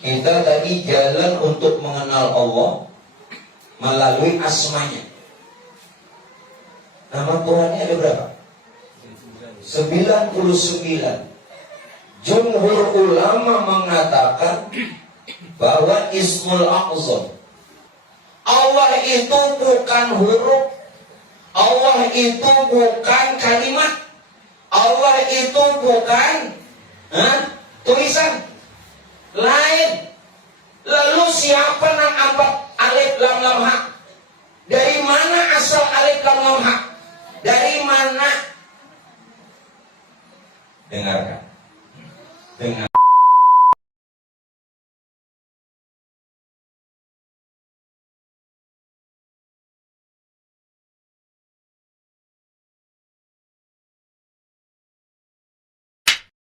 Kita tadi jalan untuk mengenal Allah melalui asmanya. Nama Tuhannya ada berapa? 99. Jumhur ulama mengatakan bahwa Ismul A'zam, Allah itu bukan huruf, Allah itu bukan kalimat, Allah itu bukan tulisan lain. Lalu siapa yang ambat alif lam lam ha? Dari mana asal alif lam lam ha? Dari mana? Dengarkan. Dengar.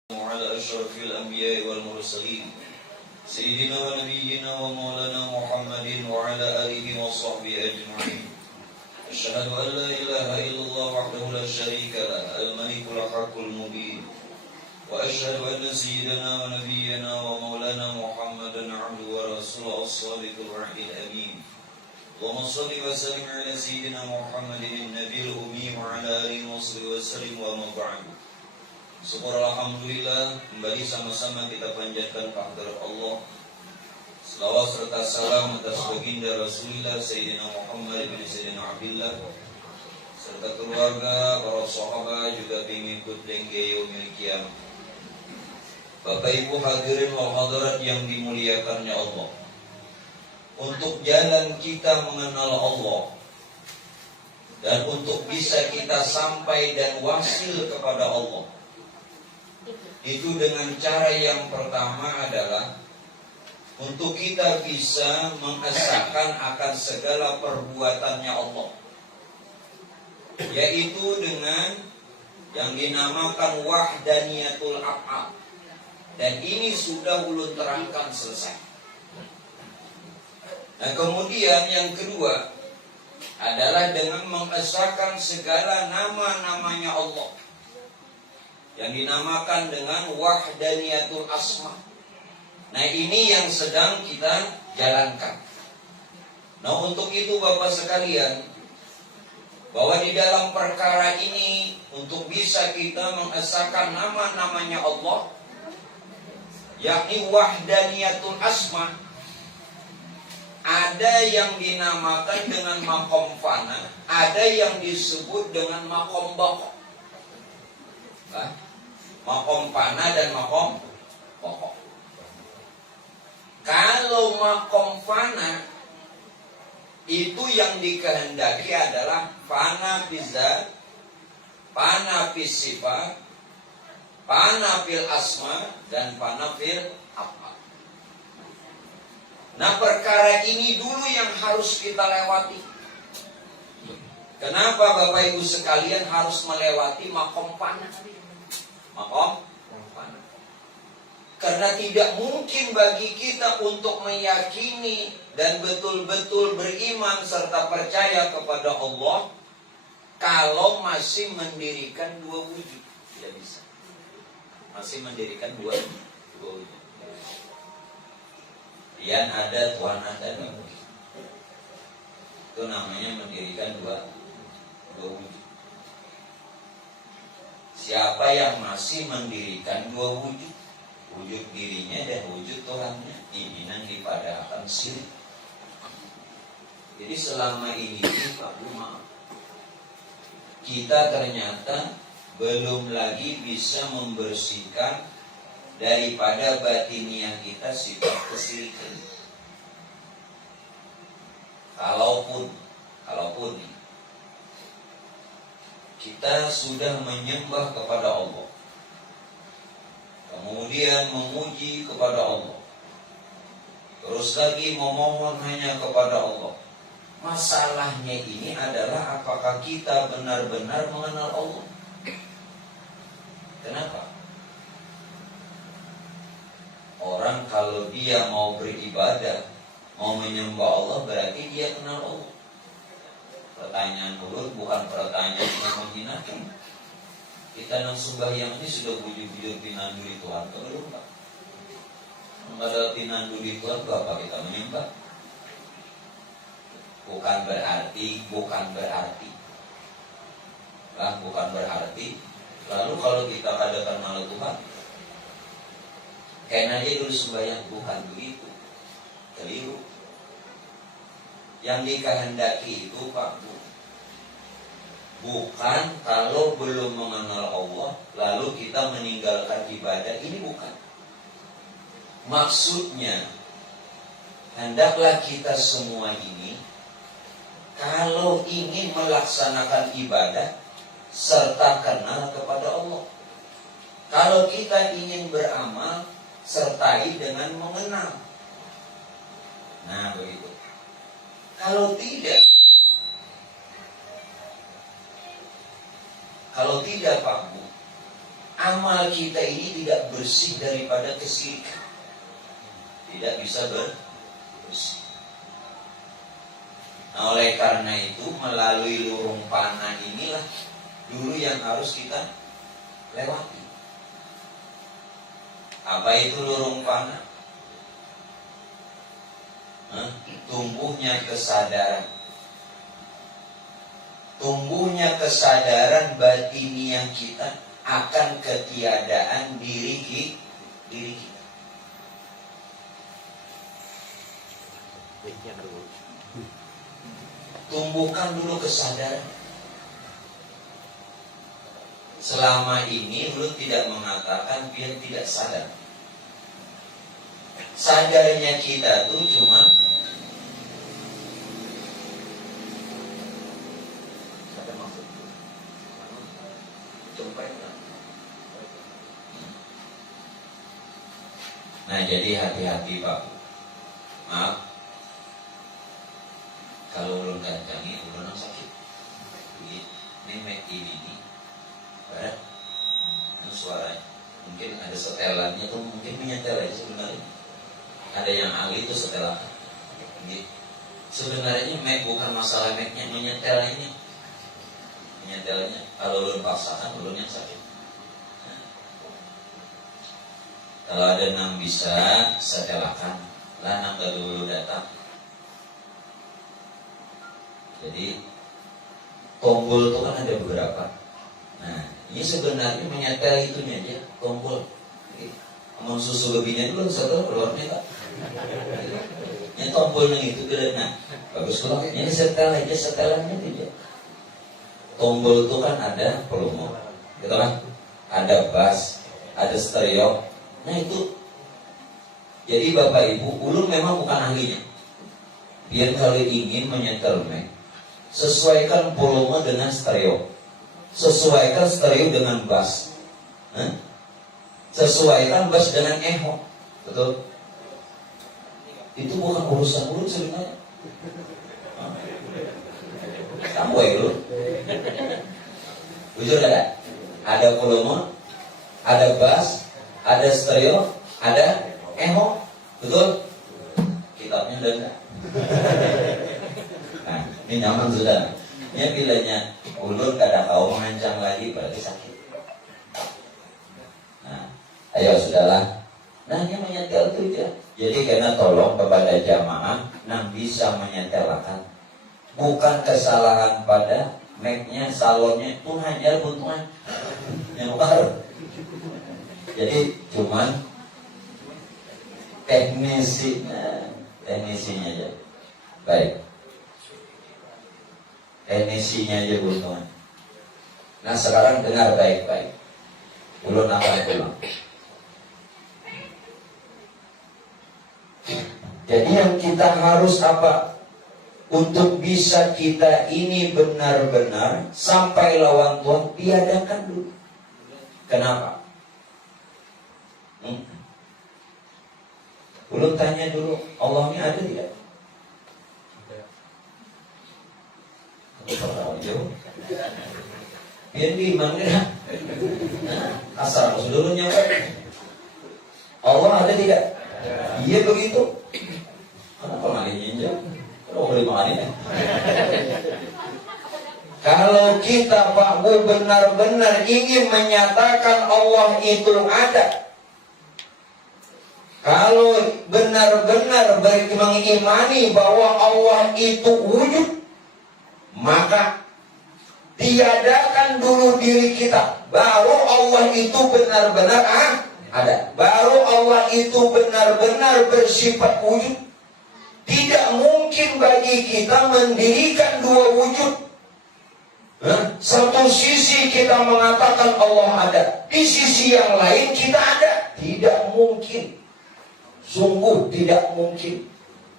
وعلى أشرف الأنبياء والمرسلين سيدنا ونبينا ومولانا محمد وعلى آله وصحبه أجمعين. أشهد أن لا إله إلا الله وحده لا شريك له الملك الحق المبين، وأشهد أن سيدنا ونبينا ومولانا محمدا عبده ورسوله الصادق الوعد الأمين. اللهم صل وسلم على سيدنا محمد النبي الأمي وعلى آله وصحبه وسلم وما بعد. Syukur alhamdulillah, kembali sama-sama kita panjatkan kehadirat Allah. Selawat serta salam atas baginda Rasulullah Sayyidina Muhammad bin Sayyidina Abdullah, serta keluarga, para sahabat, juga pengikut lengge yaumil qiyamah. Bapak Ibu hadirin wal hadirat yang dimuliakannya Allah, untuk jalan kita mengenal Allah dan untuk bisa kita sampai dan wasil kepada Allah, itu dengan cara yang pertama adalah untuk kita bisa mengesahkan akan segala perbuatannya Allah, yaitu dengan yang dinamakan wahdaniyatul af'al. Dan ini sudah ulun terangkan selesai. Nah kemudian yang kedua adalah dengan mengesahkan segala nama-namanya Allah, yang dinamakan dengan wahdaniyatul asma. Nah ini yang sedang kita jalankan. Nah untuk itu Bapak sekalian, bahwa di dalam perkara ini untuk bisa kita mengesahkan nama-namanya Allah, yakni wahdaniyatul asma, ada yang dinamakan dengan makom fana, ada yang disebut dengan makom bako. Makom fana dan makom pokok. Kalau makom fana itu yang dikehendaki adalah fana pizat, fana fis sifat, fana fil asma, dan fana fil af'al. Nah perkara ini dulu yang harus kita lewati. Kenapa Bapak Ibu sekalian harus melewati makom fana? Makom fana. Karena tidak mungkin bagi kita untuk meyakini dan betul-betul beriman serta percaya kepada Allah kalau masih mendirikan dua wujud. Tidak bisa. Masih mendirikan dua wujud. Yang ada Tuhan ada nih. Itu namanya mendirikan dua wujud. Siapa yang masih mendirikan dua wujud, wujud dirinya dan wujud Tuhannya, pimpinan dipadahkan syirik. Jadi selama ini Pak maaf, kita ternyata belum lagi bisa membersihkan daripada batiniah kita sifat kesyirikan. Kalaupun kita sudah menyembah kepada Allah, kemudian memuji kepada Allah, terus lagi memohon hanya kepada Allah, masalahnya ini adalah apakah kita benar-benar mengenal Allah? Kenapa? Orang kalau dia mau beribadah, mau menyembah Allah, berarti dia kenal Allah. Pertanyaan mulut bukan pertanyaan yang menghinakan. Kita nang sembahyang ini sudah bujur-bujur pinanduri Tuhan, belum Pak? Padahal tinandu di Tuhan itu apa kita menyembah? Bukan berarti. Lalu kalau kita kadakan malu Tuhan, kayaknya aja dulu sembahyang, bukan begitu. Keliru. Yang dikehendaki itu Pak Bu, bukan kalau belum mengenal Allah lalu kita meninggalkan ibadah, ini bukan. Maksudnya hendaklah kita semua ini kalau ingin melaksanakan ibadah serta kenal kepada Allah. Kalau kita ingin beramal sertai dengan mengenal. Nah begitu. Kalau tidak Pak Bu, amal kita ini tidak bersih daripada kesyirikan. Tidak bisa bersih. Nah, oleh karena itu melalui lurung panah inilah dulu yang harus kita lewati. Apa itu lurung panah? Tumbuhnya kesadaran batiniah kita akan ketiadaan diri kita. Tumbuhkan dulu kesadaran. Selama ini lu tidak mengatakan biar tidak sadar. Sadarnya kita tuh cuma Nah jadi hati-hati Pak. Maaf, kalau ulun kancangi ulun sakit. Ini mic ini nih, berat. Ini suaranya. Mungkin ada setelannya tuh, mungkin menyetel aja sebenarnya. Ada yang ahli itu setelan. Sebenarnya mic bukan masalah micnya, menyetelnya. Kalau ulun paksakan ulun yang sakit. Kalau ada yang bisa setelakan, lah nang dulu datang. Jadi tombol itu kan ada beberapa. Nah, ini sebenarnya menyetel itunya aja, tombol. Amon susu lebihnya dulu setelah keluarnya tak. Ini tombolnya itu kira. Nah, bagus kalau ini setelannya tidak. Tombol itu kan ada volume, gitu kan? Ada bass, ada stereo. Nah itu, jadi Bapak Ibu, ulun memang bukan ahlinya. Biar kalian ingin menyetel mic, sesuaikan volume dengan stereo, sesuaikan stereo dengan bass, sesuaikan bass dengan echo, betul? Itu bukan urusan ulun sebenarnya. Kamu ya dulu. Jujur ada? Ada volume, ada bass, ada stereo, ada echo, betul? Kitabnya udah enggak. Nah, ini nyaman sudah. Ini bilanya ulun kadang kau mengancam lagi berarti sakit. Nah, ayo sudahlah. Nah, ini menyetel itu aja. Jadi kena tolong kepada jamaah yang bisa menyetelkan. Bukan kesalahan pada mic-nya, salonnya, itu hanya buntungan. Yang baru. Jadi cuman teknisinya aja. Baik. Teknisinya aja buntungan. Nah sekarang dengar baik-baik. Ulun akan pulang. Jadi yang kita harus apa? Untuk bisa kita ini benar-benar sampai lawan Tuhan, tiadakan dulu. Kenapa? Ulun tanya dulu, Allahnya ada tidak? Jauh. Biar gimana ya? Asal dulu nyampe. Allah ada tidak? Iya begitu. Kenapa malingnya jauh? Kenapa boleh malingnya? Kalau kita Pak Bu benar-benar ingin menyatakan Allah itu ada, Kalau benar-benar mengimani bahwa Allah itu wujud, maka tiadakan dulu diri kita. Baru Allah itu benar-benar ada. Baru Allah itu benar-benar bersifat wujud. Tidak mungkin bagi kita mendirikan dua wujud. Satu sisi kita mengatakan Allah ada, di sisi yang lain kita ada. Tidak mungkin. Sungguh tidak mungkin.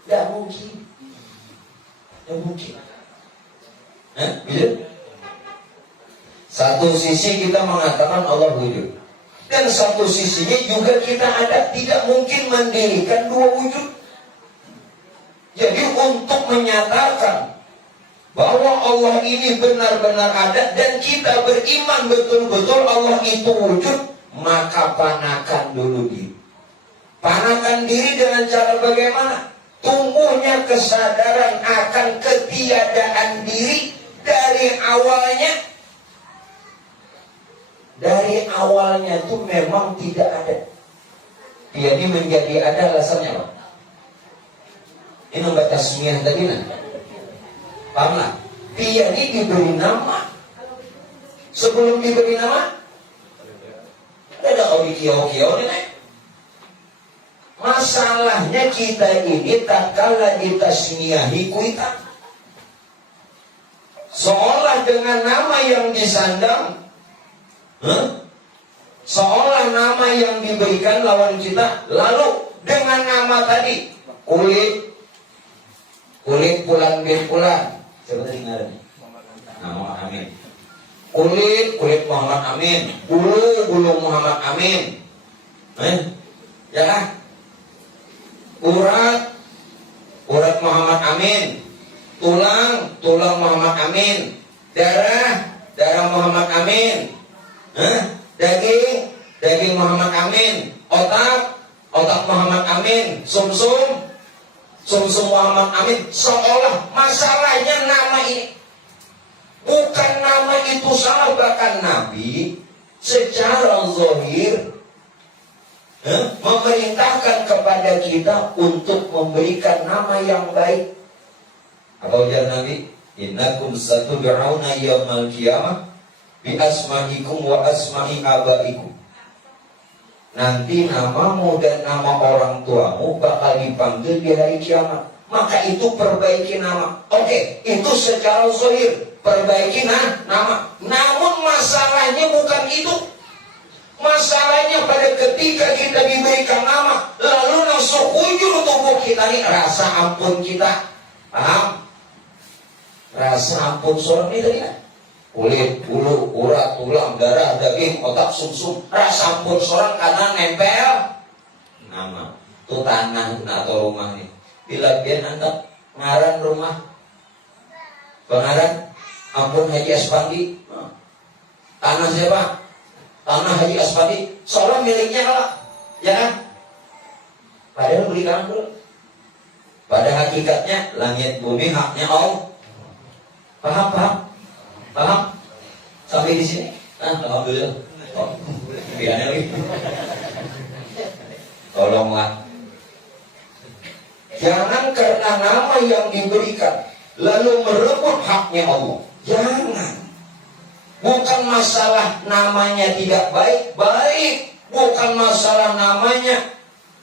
Tidak mungkin. Tidak mungkin. Bisa? Satu sisi kita mengatakan Allah wujud, dan satu sisinya juga kita ada. Tidak mungkin mendirikan dua wujud. Jadi untuk menyatakan bahwa Allah ini benar-benar ada dan kita beriman betul-betul Allah itu wujud, maka panakan dulu diri. Panakan diri dengan cara bagaimana? Tumbuhnya kesadaran akan ketiadaan diri dari awalnya. Dari awalnya itu memang tidak ada. Jadi menjadi ada alasannya apa? Ini nomor tasmiyah tadi nah. Pahamlah? Dia ini diberi nama. Sebelum diberi nama, ada kau kiau-kiau nih. Masalahnya kita ini tak kalah ditasmiyahi kuita. Seolah dengan nama yang disandang, seolah nama yang diberikan lawan kita. Lalu dengan nama tadi, kulit Pulan bin Pulan. Siapa tadi ngarannya? Muhammad Amin. Kulit Muhammad Amin. Bulu Muhammad Amin. Ya kan? Urat Muhammad Amin. Tulang Muhammad Amin. Darah Muhammad Amin. Daging Muhammad Amin. Otak Muhammad Amin. Sumsum Muhammad Amin. Seolah masalahnya nama ini, bukan nama itu salah. Bahkan Nabi secara zahir memerintahkan kepada kita untuk memberikan nama yang baik. Apa ujar Nabi? Innakum satud'auna yaumal qiyamah bi asma'ikum wa asma'i abaikum. Nanti namamu dan nama orang tuamu bakal dipanggil di hari kiamat. Maka itu perbaiki nama. Oke, itu secara zahir perbaiki nama. Namun masalahnya bukan itu. Masalahnya pada ketika kita diberikan nama, lalu langsung ujung tubuh kita ini rasa ampun kita. Paham? Rasa ampun seorang ini tadi kan? Kulit, bulu, urat, tulang, darah, daging, otak, sumsum. Rasa ampun seorang karena nempel nama. Itu tanah atau rumah nih. Bila dia nanti ngaran rumah, pengaran ampun Haji Aspandi. Tanah siapa? Tanah Haji Aspandi. Seolah miliknya lah, ya kan? Padahal beli kanan dulu. Pada hakikatnya langit bumi haknya Allah. Paham? Sampai di sini? Alhamdulillah. Biarnya lagi. Tolonglah. Jangan karena nama yang diberikan lalu merebut haknya Allah. Jangan. Bukan masalah namanya tidak baik. Bukan masalah namanya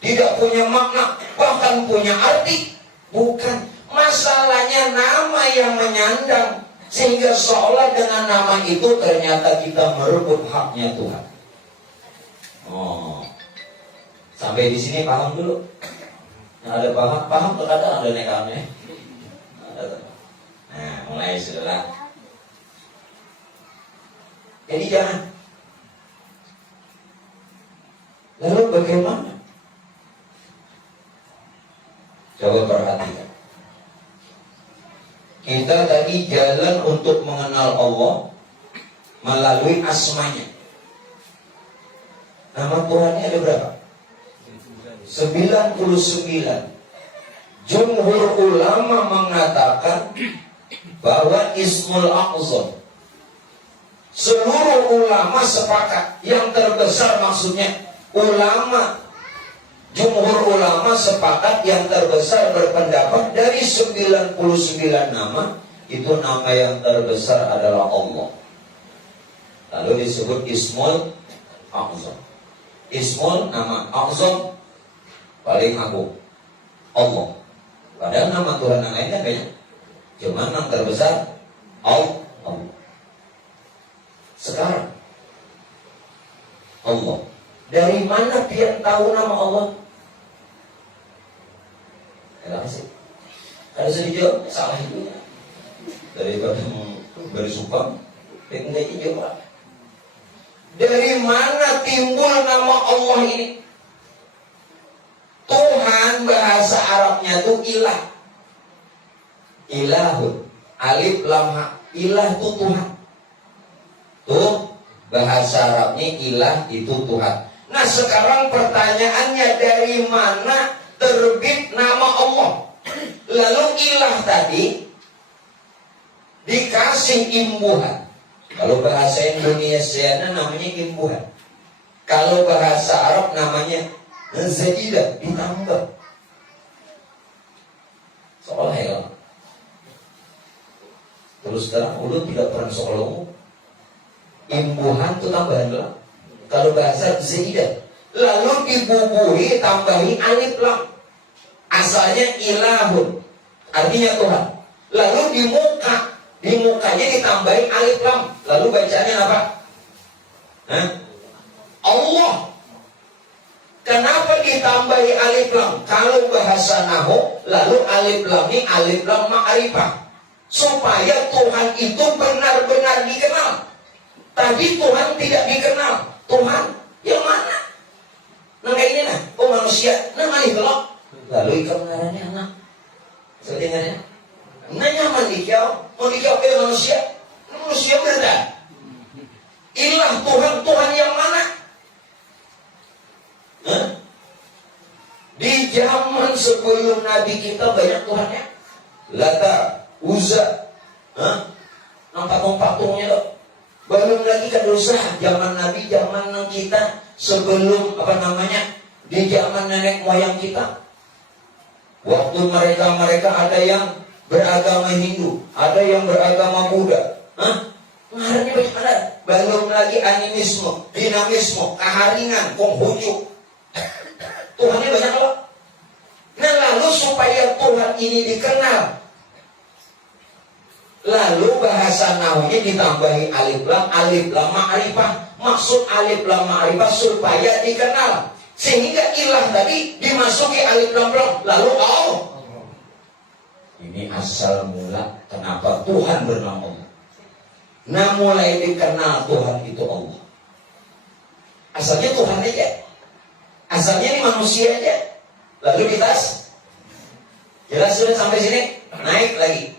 tidak punya makna, bahkan punya arti. Bukan. Masalahnya nama yang menyandang, sehingga seolah dengan nama itu ternyata kita merebut haknya Tuhan. Sampai di sini paham dulu. Ada paham terkadang ada nekamnya. Nah, mulai sudah. Jadi jangan. Lalu bagaimana? Coba perhatikan. Kita tadi jalan untuk mengenal Allah melalui asmanya. Nama Tuhannya ada berapa? 99. Jumhur ulama mengatakan bahwa Ismul A'zam. Seluruh ulama sepakat. Yang terbesar maksudnya ulama Jumhur ulama sepakat yang terbesar berpendapat dari 99 nama, itu nama yang terbesar adalah Allah. Lalu disebut Ismul A'zam. Ismul, nama A'zam, paling agung, Allah. Padahal nama Tuhan yang lainnya banyak, cuma yang terbesar Allah. Sekarang Allah, dari mana pian tahu nama Allah? Terima kasih. Ada sedikit salah itu ya. Daripada bersumpah, enggak jawab. Dari mana timbul nama Allah ini? Tuhan bahasa Arabnya itu ilah. Ilahun, alif lam ha. Ilah itu Tuhan. Tuh bahasa Arabnya ilah itu Tuhan. Nah sekarang pertanyaannya, dari mana terbit nama Allah? Lalu ilah tadi dikasih imbuhan. Kalau bahasa Indonesia namanya imbuhan. Kalau bahasa Arab namanya zaidah, ditambah. Seolah ya. Terus terang ulun tidak pernah seolah imbuhan itu tambahan lah. Kalau bahasa zaidah, lalu dibubuhi tambahi alif lam. Asalnya ilahun, artinya Tuhan. Lalu di mukanya ditambahi alif lam. Lalu bacanya apa? Allah. Kenapa ditambahi alif lam? Kalau bahasa nahwu, lalu alif lam ini alif lam ma'rifah, supaya Tuhan itu benar-benar dikenal. Tadi Tuhan tidak dikenal. Tuhan yang mana? Nah kayak ini nah, oh manusia, nah alif lam. Lalu ikan mengarahnya anak. Sedengarnya, nah nyaman dikau, mau dikau ke manusia. Manusia benar. Ilah Tuhan yang mana? Di zaman sebelum Nabi kita banyak Tuhannya. Lata, Uzza, nampak patungnya tuh. Belum lagi kedosa zaman Nabi, zaman kita sebelum di zaman nenek moyang kita. Waktu mereka ada yang beragama Hindu, ada yang beragama Buddha. Ngarannya bagaimana? Belum lagi animisme, dinamisme, keharingan, Konghucu. Tuhannya banyak loh. Nah lalu supaya Tuhan ini dikenal, lalu bahasa nahwunya ditambahi alif lam ma'rifah. Maksud alif lam ma'rifah supaya dikenal. Sehingga ilah tadi dimasuki alif lam lam. Lalu Allah. Ini asal mula kenapa Tuhan bernama Allah. Nah mulai dikenal Tuhan itu Allah. Asalnya Tuhan aja. Asalnya ini manusia aja. Lalu kita jelas sudah sampai sini, naik lagi.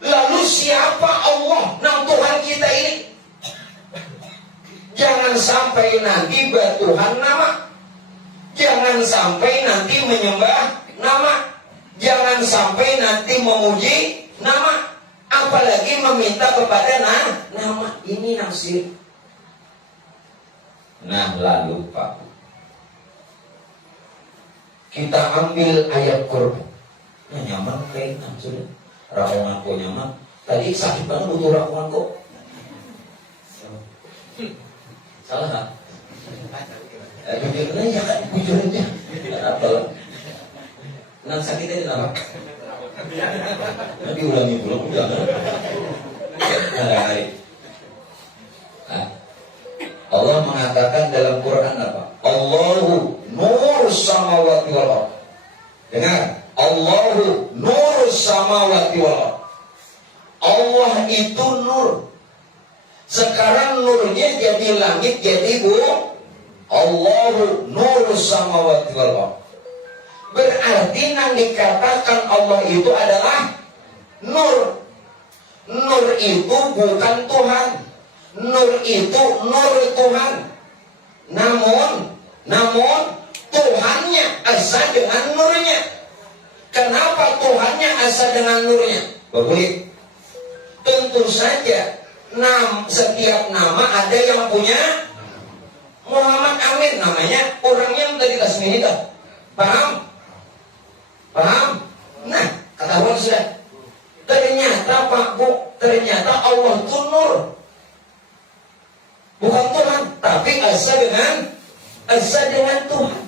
Lalu siapa Allah? Nah Tuhan kita ini. Jangan sampai nanti bertuhan nama. Jangan sampai nanti menyembah nama. Jangan sampai nanti memuji nama. Apalagi meminta kepada nama. Ini nafsir. Nah lalu Pak, kita ambil ayat Quran. Nah nyaman kayak sudah. Rakungan kok nyaman. Tadi sakit banget butuh rakungan kok. Salah tak? Bujurnya ya kan, bujurnya. Apa lah? Nah sakitnya kenapa? Nanti ulangi pulang udah. Allah mengatakan dalam Quran apa? Allahu nurus samawati wal ardh. Dengar, Allahu nurus samawati wal ardh. Allah itu nur. Sekarang nurnya jadi langit, jadi bumi. Allahu nurus samawati wal ardh. Berarti yang dikatakan Allah itu adalah nur. Nur itu bukan Tuhan. Nur itu nur Tuhan. Namun Tuhannya asa dengan nurnya. Kenapa Tuhannya asa dengan nurnya? Begitu. Tentu saja setiap nama ada yang punya Muhammad Amin namanya, orang yang dari Tasmin itu. Paham? Paham? Nah, ketahuan sudah. Ternyata Pak Bu, ternyata Allah itu nur. Bukan Tuhan, tapi asa dengan Tuhan.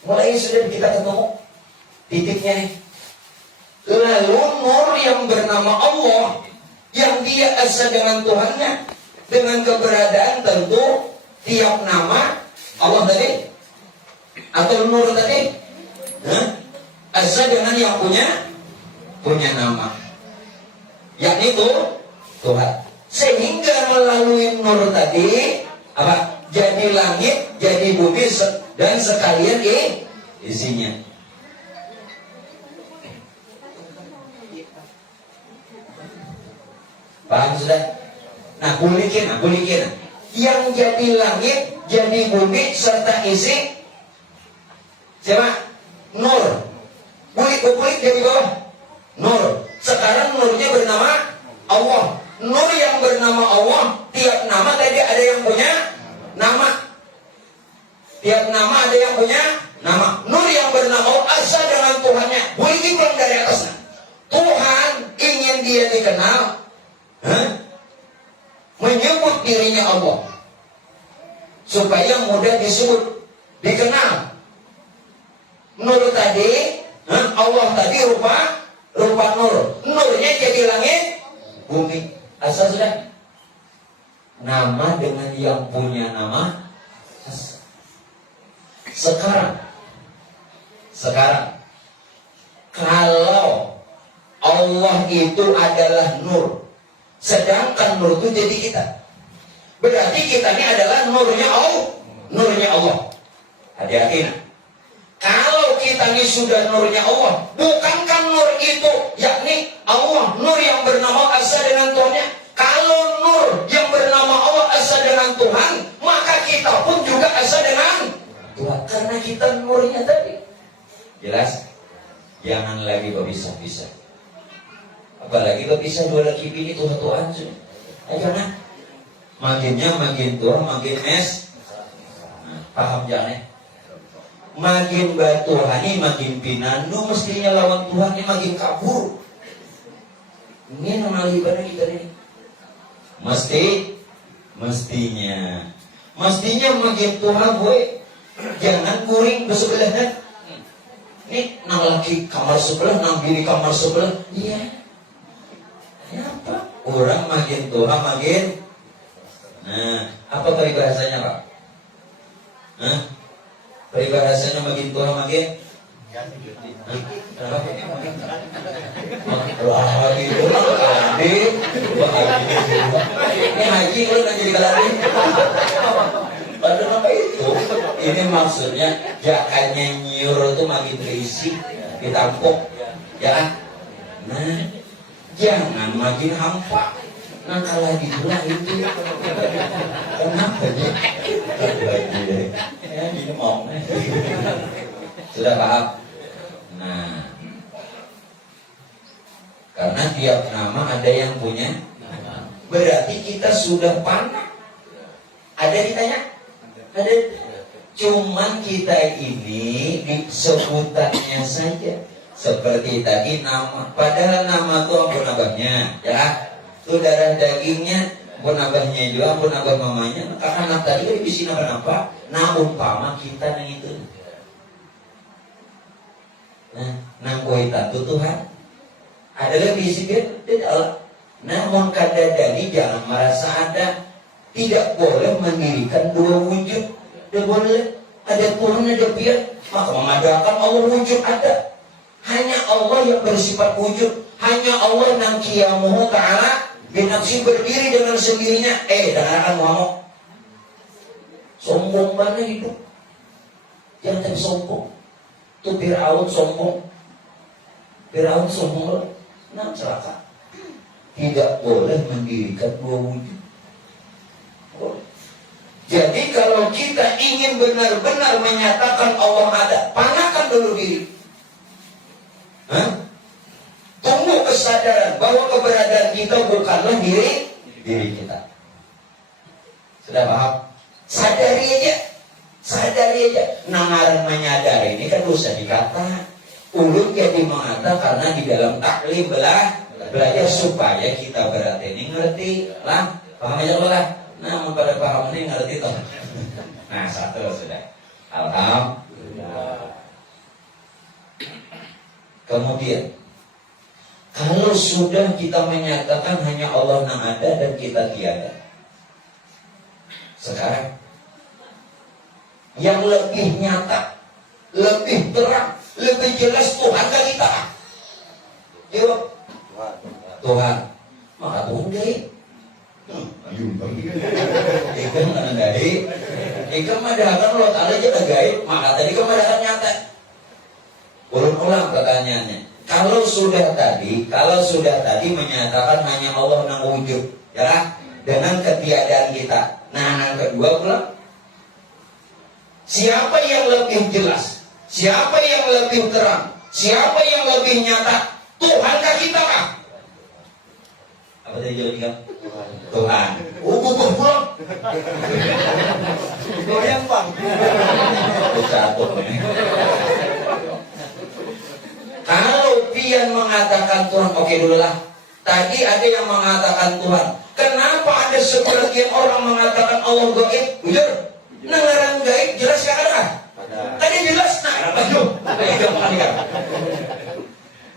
Mulai sudah kita ketemu titiknya nih. Lalu nur yang bernama Allah, yang dia asa dengan Tuhannya, dengan keberadaan tentu tiap nama Allah tadi atau nur tadi, asa dengan yang punya nama, yakni itu Tuhan. Sehingga melalui nur tadi apa? Jadi langit, jadi bumi dan sekalian isinya. Paham sudah? Nah, bulikin. Yang jadi langit, jadi bumi serta isi siapa? Nur. Bulik dari bawah. Nur. Sekarang nurnya bernama Allah. Nur yang bernama Allah, tiap nama tadi ada yang punya nama. Tiap nama ada yang punya nama. Nur yang bernama Allah asal dengan Tuhannya. Bulikin pulang dari atasnya. Tuhan ingin dia dikenal, menyebut dirinya Allah supaya mudah disebut, dikenal. Nur tadi, Allah tadi rupa nur. Nurnya jadi langit, bumi. Asal sudah. Nama dengan yang punya nama. Sekarang kalau Allah itu adalah nur, sedangkan nur itu jadi kita, berarti kita ini adalah nurnya Allah. Hati-hati. Kalau kita ini sudah nurnya Allah, bukankah nur itu yakni Allah, nur yang bernama asa dengan Tuhannya? Kalau nur yang bernama Allah asa dengan Tuhan, maka kita pun juga asa dengan Tuhan, karena kita nurnya tadi. Jelas? Jangan lagi berpisah-pisah. Apalagi berpisah dua laki bini Tuhan sudah. Ayo nah, makin tua makin mes. Nah, paham jangan? Makin batuhani makin pinandu, mestinya lawan Tuhan ini makin kabur. Ini nama ibadah kita ini. Mestinya makin Tuhan boy. Jangan kuring bersebelahnya. Ini nang laki kamar sebelah, nang bini kamar sebelah. Iya. Apa? Orang makin Tuhan makin. Nah, apa peribahasanya Pak? Peribahasanya makin tua makin wah itu ini haji lu kan jadi kaladi. Padahal apa itu? Ini maksudnya jakannya nyur itu makin terisi, ditampuk, ya. Nah, jangan makin hampa. Nah kalah dibilang itu kenapa ya? Ya ini mau sudah paham? Nah, karena tiap nama ada yang punya, berarti kita sudah panah. Ada ditanya? Ada. Cuman kita ini di sebutannya saja. Seperti tadi nama, padahal nama itu ampun abahnya, ya. Itu darah dagingnya, ampun abahnya juga, ampun abah mamanya. Karena anak tadi kan bisa apa? Nah umpama kita yang itu. Nah, nang kuaitan itu Tuhan. Adalah bisikir tidak Allah. Namun kadang-kadang jangan merasa ada. Tidak boleh mendirikan dua wujud. Tidak boleh. Ada Tuhan, ada Dia. Maka mengadakan Allah wujud ada. Hanya Allah yang bersifat wujud. Hanya Allah yang qiyamuhu ta'ala binafsi berdiri dengan sendirinya. Dengarkan Muhammad. Sombong mana hidup? Jangan jadi sombong. Itu Fir'aun sombong. Fir'aun sombong. Nah celaka. Tidak boleh mendirikan dua wujud. Jadi kalau kita ingin benar-benar menyatakan Allah ada, panahkan dulu diri. Tunggu kesadaran bahwa keberadaan kita bukanlah diri kita. Sudah paham? Sadari aja. Nangaran menyadari ini kan usah dikata. Ulun jadi mengata karena di dalam taklim belajar supaya kita berarti ini ngerti lah. Paham aja lah. Nah, pada paham ini ngerti toh. Nah, satu sudah. Alhamdulillah. Kemudian, kalau sudah kita menyatakan hanya Allah yang ada dan kita tiada, sekarang yang lebih nyata, lebih terang, lebih jelas Tuhan kan kita? Jawab. Tuhan. Maka Tuhan gaib. Ikan mana gaib? Ikan madahakan Allah Ta'ala aja gaib. Maka tadi kemadahakan nyata. Ulang pertanyaannya. Kalau sudah tadi menyatakan hanya Allah yang wujud, ya, dengan ketiadaan kita. Nah, yang kedua pula, siapa yang lebih jelas? Siapa yang lebih terang? Siapa yang lebih nyata? Tuhankah kita kah? Apa tadi jawabnya? Tuhan. Bukan pulang. Goyang bang. Jatuh. Kalau pian mengatakan Tuhan, oke dulu lah. Tadi ada yang mengatakan Tuhan. Kenapa ada sebagian orang mengatakan Allah gaib? Jujur. Nangaran gaib jelas kan ada? Tadi jelas.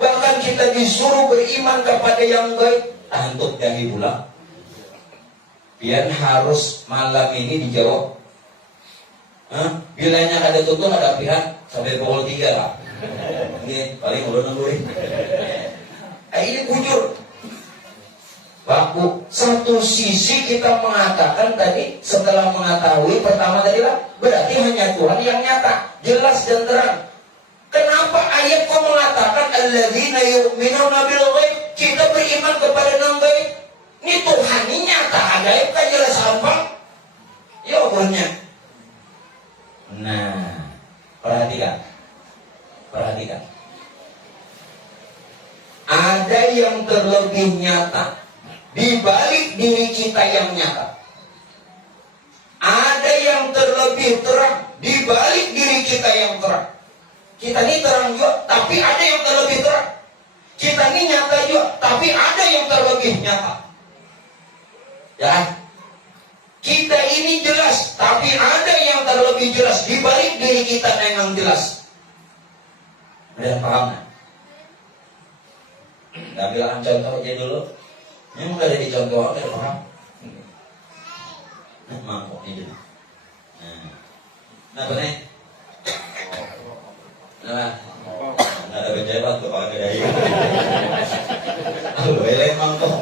Bahkan kita disuruh beriman kepada yang gaib. Antuk dari bulan. Pian harus malam ini dijawab. Bilanya ada tutup ada pihak sampai pukul 3 lah. Ini paling udah nungguin. Ini bujur. Baku satu sisi kita mengatakan tadi setelah mengetahui pertama tadi lah berarti hanya Tuhan yang nyata, jelas dan terang. Kenapa ayat kau mengatakan alladzina yu'minuna bil ghaib? Kita beriman kepada yang gaib. Ini Tuhan ini nyata, gaib kan jelas apa? Ya umurnya. Nah, perhatikan. Ada yang terlebih nyata di balik diri kita yang nyata. Ada yang terlebih terang di balik diri kita yang terang. Kita ini terang juga, tapi ada yang terlebih terang. Kita ini nyata juga, tapi ada yang terlebih nyata. Ya, kita ini jelas, tapi ada yang terlebih jelas di balik diri kita yang jelas. Ada paham nggak? Ambil contoh aja dulu. Memang ada di contoh, ada paham? Nah, mangkok ini. Nah, benar. Nah, ada pejabat tuh pakai daya. Boleh mangkok.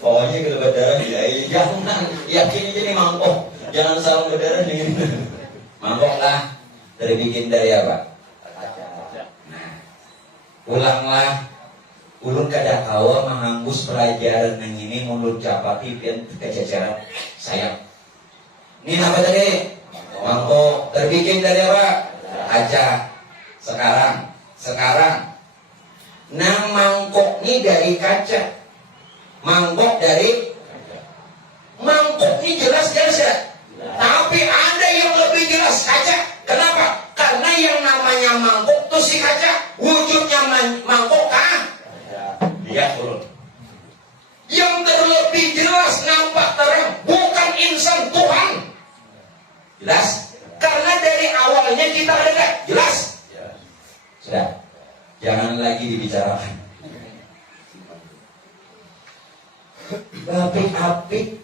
Pokoknya kalau berdarah jangan yakin aja nih mangkok. Jangan salah berdarah nih. Mangkok lah. Terbikin dari apa? Ulanglah, ulun kada kawa menghanggus pelajaran yang ini mulut capati pian kececeran sayang. Ini apa tadi? Mangkok terbikin dari apa? Kaca. Sekarang. Nang mangkok ini dari kaca. Mangkok ini jelas ya. Tapi ada yang lebih jelas kaca. Kenapa? Karena yang namanya mangkok itu si kaca. Wujudnya mangkok kah? Dia turun. Yang terlebih jelas nampak terang bukan insan Tuhan. Jelas? Karena dari awalnya kita dekat. Jelas? Sudah. Jangan lagi dibicarakan. Apik-apik.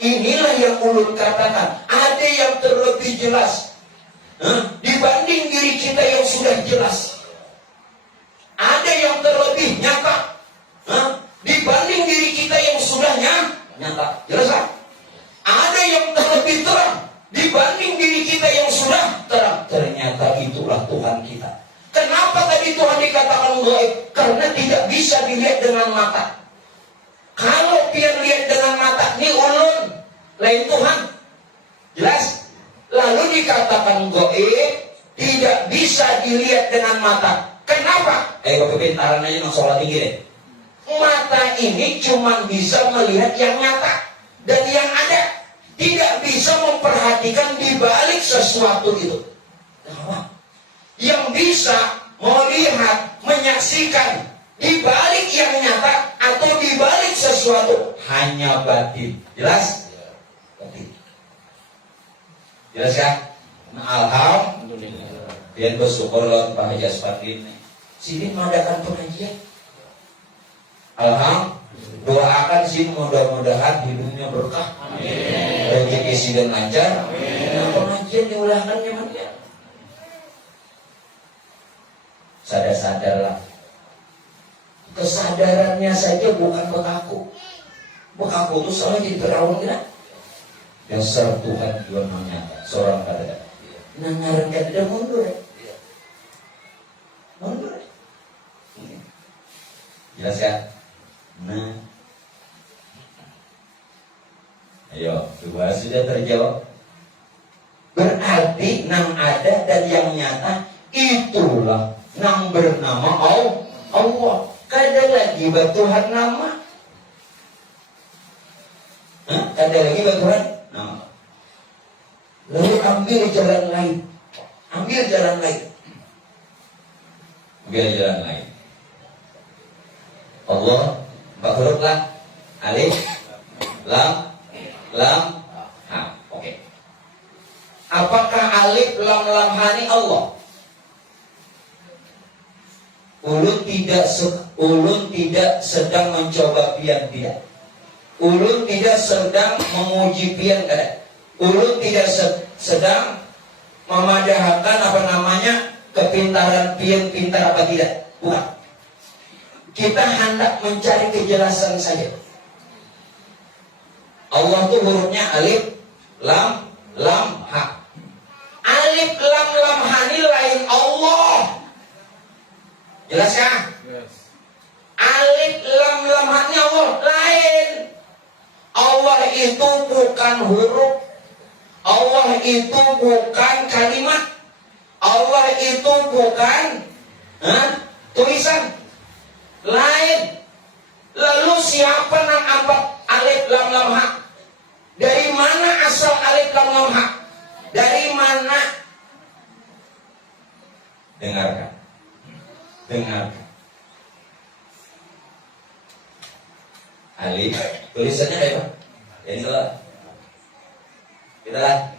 Inilah yang ulun katakan. Ada yang terlebih jelas. Dibanding diri kita yang sudah jelas. Ada yang terlebih nyata. Dibanding diri kita yang sudah nyata. Jelas kan? Ada yang terlebih terang. Dibanding diri kita yang sudah terang. Ternyata itulah Tuhan kita. Kenapa tadi Tuhan dikatakan gaib? Karena tidak bisa dilihat dengan mata. Kalau pian lihat dengan mata, ini ulun, lain Tuhan. Jelas? Lalu dikatakan gaib, tidak bisa dilihat dengan mata. Kenapa? Kepintaran aja nang sholat tinggi deh. Mata ini cuma bisa melihat yang nyata dan yang ada. tidak bisa memperhatikan di balik sesuatu itu. Yang bisa melihat, menyaksikan di balik yang nyata atau di balik sesuatu hanya batin. Jelas? Batin. Jelas ya? Nah, alhamdulillah. Biar bersyukur lawan Pak Haji Aspardi. Sini mengadakan pengajian. Alhamdulillah. Doakan sih mudah-mudahan hidupnya berkah. Amin. Rezeki sidang lancar. Amin. Nah, pengajian diulahkan nyamannya. Sadar-sadarlah. Kesadarannya saja bukan bekaku. Bekaku itu selalu jadi berawal kan? Dasar Tuhan juga menyata seorang pada. Nah, ngarankan dia mundur. Mundur. Jelas ya? Nah, ayo, dua sudah terjawab. Berarti nang ada dan yang nyata itulah nang bernama Allah. Kada lagi Tuhan nama. Kada lagi Tuhan nama. Lalu ambil jalan lain. Ambil jalan lain. Ambil jalan lain. Allah, empat huruf lah. Alif, lam, ha. Oke. Apakah alif, lam, ha ini Allah? Ulun tidak sedang mencoba pian, tidak. Ulun tidak sedang memuji pian, tidak. Ulun tidak sedang memadahkan kepintaran pian pintar apa tidak. Bukan. Kita hendak mencari kejelasan saja. Allah itu hurufnya alif, lam, ha. Alif, lam, ha ini lain Allah. Jelas ya? Yes. Alif, lam, ha ini Allah lain. Allah itu bukan huruf. Allah itu bukan kalimat. Allah itu bukan tulisan. Lain. Lalu siapa yang ambat alif lam ha? Dari mana asal alif lam ha? Dari mana? Dengarkan. Alif tulisannya apa? Ini salah. Kita.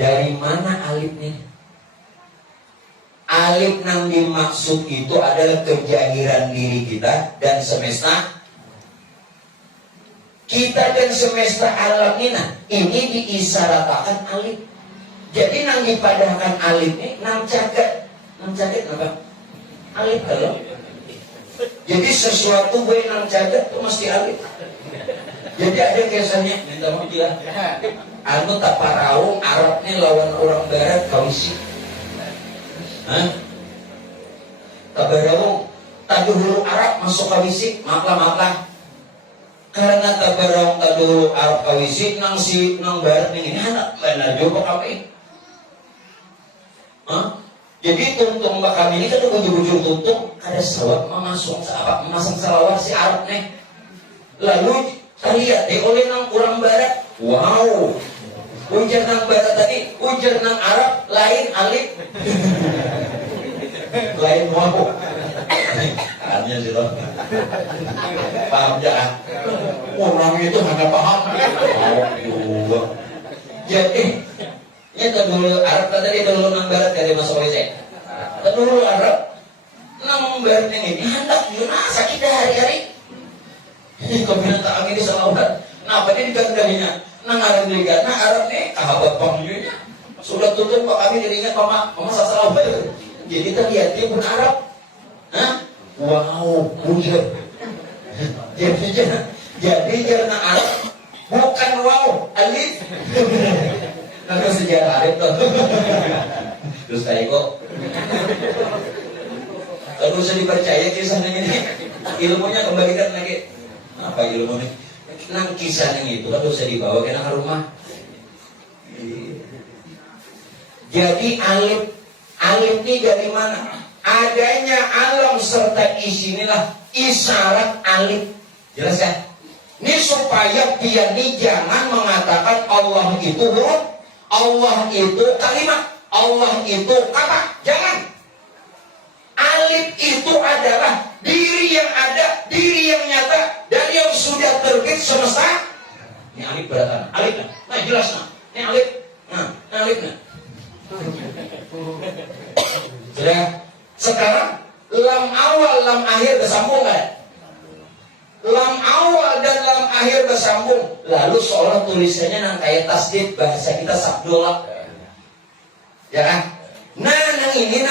Dari mana alifnya? Alif yang dimaksud itu adalah kejahiran diri kita dan semesta. Kita dan semesta alam ini diisyaratkan alif. Jadi nang dipadahkan alif ini nang caket apa? Alif kalau. Jadi sesuatu gue nang caket itu mesti alif. Jadi ada kesannya minta maaf ya. Anu tak parau Arab ini lawan orang barat kawisi. Tabarau taduhulu Arab masuk kawisi, maaflah. Karena tabarau taduhulu Arab kawisi nang barat ini anak benar juga kami. Jadi tuntung kami ini kan ujung-ujung tuntung ada sawat memasang salawat si Arab nih. Lalu lihat oleh nang orang barat, wow. Ujar nang barat tadi, ujar nang Arab lain alif. Lain wow. Artinya sih loh. Paham ya? Orang itu hanya paham. Jadi ini dulu Arab tadi dulu nang barat dari masuk WC. Dulu Arab nang barat ini hendak Yunasa kita hari-hari. Ini kau bilang tak angin salawat. Nah, apa dia digandainya? Nang Arab liga, nah Arab nih kahabat pangjunya. Sudah tutup kok kami diringat mama salawat. Jadi kita lihat dia pun Arab. Wow, bujar. Jadi jangan Arab bukan wow, alif. Lalu sejarah alif tuh. Terus kayak kok. Kalau bisa dipercaya kisahnya ini, ilmunya kembalikan lagi. Apa ilmunya? Nang kisahnya itu kan bisa dibawa ke rumah. Jadi alif ini dari mana? Adanya alam serta isi inilah isyarat alif. Jelas ya? Ini supaya piani jangan mengatakan Allah itu huruf, Allah itu kalimat, Allah itu kata. Jangan. Alif itu adalah diri yang ada, diri yang nyata, dan yang sudah terbit semesta. Ini alif beratan, alif nah jelas nah. Ini alif, nah alif nah. Sudah. Sekarang lam awal, lam akhir bersambung kan? Lam awal dan lam akhir bersambung. Lalu seolah tulisannya nang kayak tasdid, bahasa kita sabdola. Ya kan? Nang ini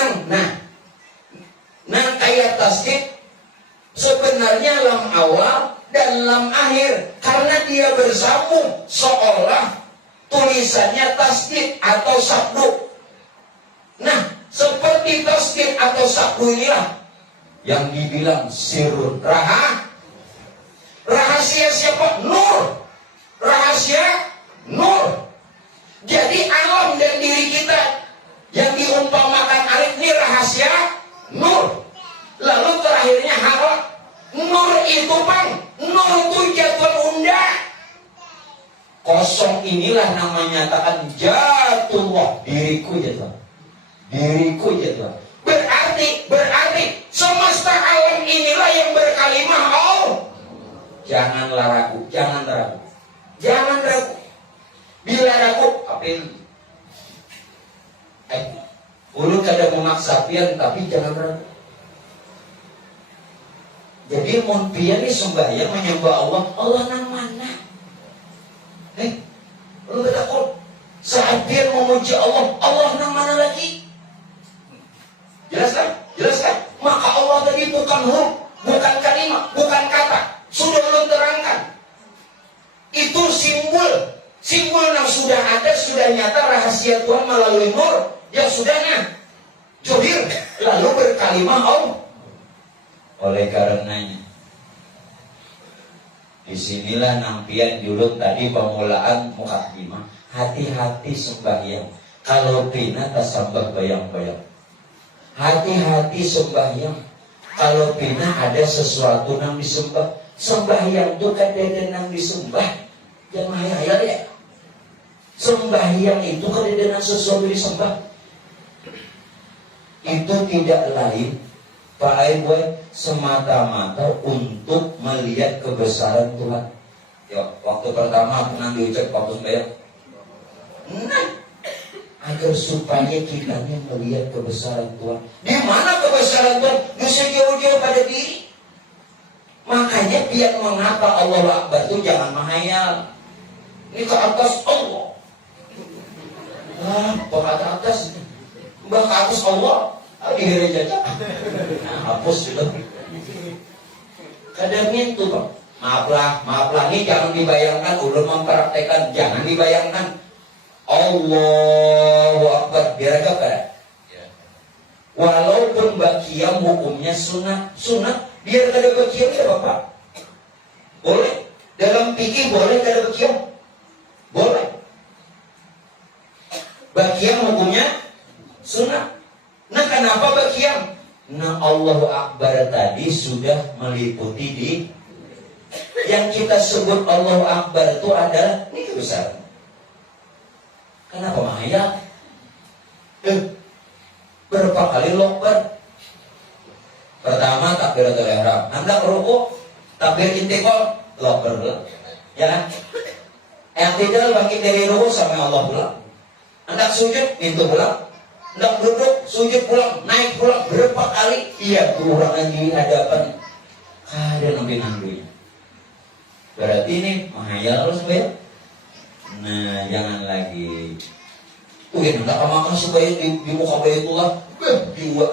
nah kayak tasdid. Sebenarnya lam awal dan lam akhir, karena dia bersambung seolah tulisannya tasdid atau sabdu. Nah, seperti tasdid atau sabdu inilah yang dibilang sirrun, rahasia siapa? Nur. Rahasia nur. Jadi alam dan diri kita yang diumpamakan alif ini rahasia nur. Lalu terakhirnya halak. Nur itu bang, nur itu jatuh unda. Kosong inilah namanya nyatakan jatullah, diriku jatuh. Diriku jatuh. Berarti semesta alam inilah yang berkalimah Allah. Janganlah ragu, jangan ragu. Jangan ragu. Bila ragu, apin. Ulu kada memaksa pian, tapi jangan ragu. Jadi mun pian ni sembahyang menyembah Allah, Allah nang mana? Lu kata kok saat pian memuji Allah, Allah nang mana lagi? Jelaskan? Jelaskan. Maka Allah tadi bukan huruf, bukan kalimat, bukan kata. Sudah belum terangkan. Itu simbol. Simbol yang sudah ada, sudah nyata rahasia Tuhan melalui nur yang sudahnya jodir. Lalu berkalimah Allah. Oleh karenanya, disinilah nampian juluk tadi pemulaan mukaddimah. Hati-hati sembahyang. Kalau pina tasambah bayang-bayang. Hati-hati sembahyang. Kalau pina ada sesuatu yang disembah. Sembahyang itu kadang yang disembah. Jangan hayal ya. Sembahyang itu kadang sesuatu disembah. Itu tidak lain Pak Aiboy semata-mata untuk melihat kebesaran Tuhan. Ya, waktu pertama pernah diucap waktu sembahyang. Nah, agar supaya kita melihat kebesaran Tuhan. Di mana kebesaran Tuhan? Bisa jauh-jauh pada diri. Makanya biar mengapa Allah Akbar itu jangan menghayal. Ini ke atas Allah. Ke atas. Ke atas Allah. Dihiri jajan. Hapus sudah. Kadang itu Pak. Maaflah. Ini jangan dibayangkan. Udah mempraktekan. Jangan dibayangkan. Allahu Akbar. Biar agak pada. Walaupun bakiyam hukumnya sunat. Biar kada bakiyam ya Bapak. Boleh. Dalam fikih boleh kada bakiyam. Boleh. Bakiyam hukumnya sunat. Nah kenapa bakiyam? Nah Allahu Akbar tadi sudah meliputi di yang kita sebut Allahu Akbar itu adalah ini kebesaran. Kenapa mahaya? Berapa kali lokbar? Pertama takbiratul ihram, hendak ruku, takbir intiqal, lokbar pula. Ya kan? Yang tidak bangkit dari ruku sama Allah pula. Hendak sujud, itu pula. Hendak duduk, sujud pulang, naik pulang. Berapa kali? Iya, kekurangan di hadapan. Ada nampi-nampinya. Berarti ini menghayal harus bayar. Nah, jangan lagi. Hendak makan supaya di muka bayatullah. Dua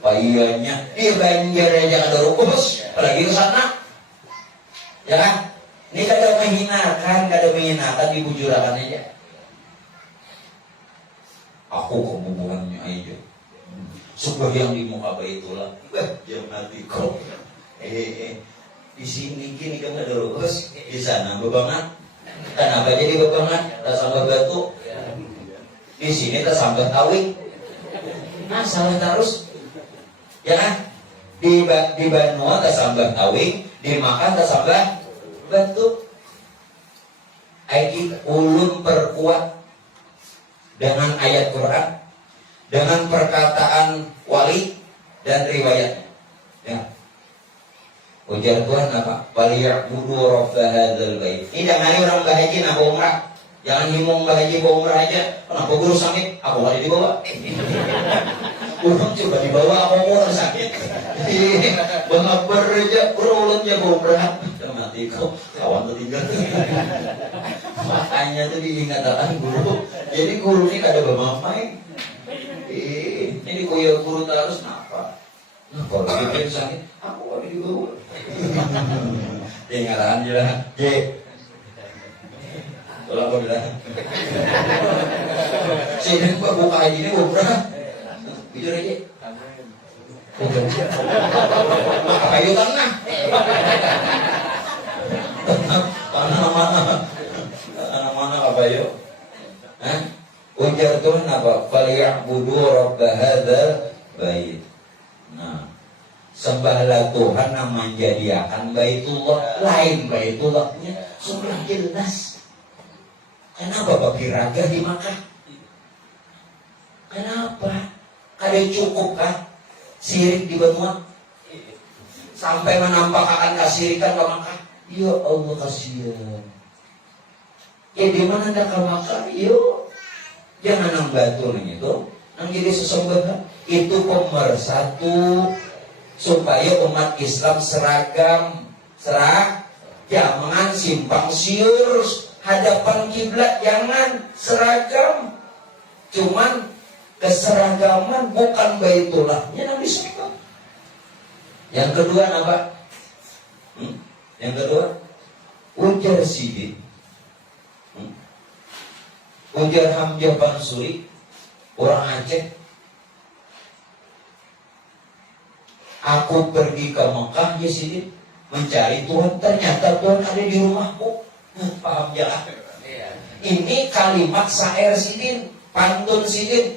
payahnya. Di banjir aja ada rukus. Apalagi ke sana. Ya kan? Ini kada menghinakan di bujurakan aja. Aku kebubuhannya aja. Sembahyang di muka baitullah. Jam hati kok. Di sini gini kan ada rukus. Di sana bebangan. Kenapa jadi bebangan? Tak sambal batu. Di sini tak sambal tawing. Nah salah terus. Ya kan? Di Banua tak sambal tawing. Di makan tak sambal Betul. Ayat ulun perkuat dengan ayat Quran, dengan perkataan wali dan riwayatnya. Ya. Ujar Tuhan apa? Waliya'budu rabba hadzal bait. Ini jangan orang bahaji nak umrah. Jangan himung bahaji umrah aja. Kenapa guru sakit? Aku mau dibawa. Urang coba dibawa apa orang sakit. Bahabar aja urang-urangnya umrah. Mati kau kawan tertinggal. Makanya tuh diingatkan guru. Jadi guru ini kada bermain. Ini koyo guru terus kenapa? Nah, kalau dia sakit, aku ada di bawah. Tinggalan aja lah. Kalau aku bilang, sini gua buka aja ini umrah. Jujur aja. Ayo tanah. Mana apa yo? Ujar Tuhan apa? Faliya'budu rabba hadzal bait. Nah, sembahlah Tuhan yang menjadikan Baitullah lain Baitullahnya sudah jelas. Kenapa bagi raga di Makkah? Kenapa? Kada cukup kah sirik di Batuan? Sampai menampakkan kasirikan ke Makkah? Ya Allah kasihan. Ya di mana anda ke Makkah? Yuk. Jangan nang batu itu, nang jadi sesembahan. Itu pemersatu supaya umat Islam seragam, jangan simpang siur hadapan kiblat, jangan seragam. Cuman keseragaman bukan Baitullahnya yang disembah. Yang kedua apa? Yang kedua ujar Sidik. Ujar Hamzah Bansuri, orang Aceh. Aku pergi ke Mekah ya Sidin, mencari Tuhan. Ternyata Tuhan ada di rumahku. Paham ya? Ini kalimat syair Sidin, pantun Sidin.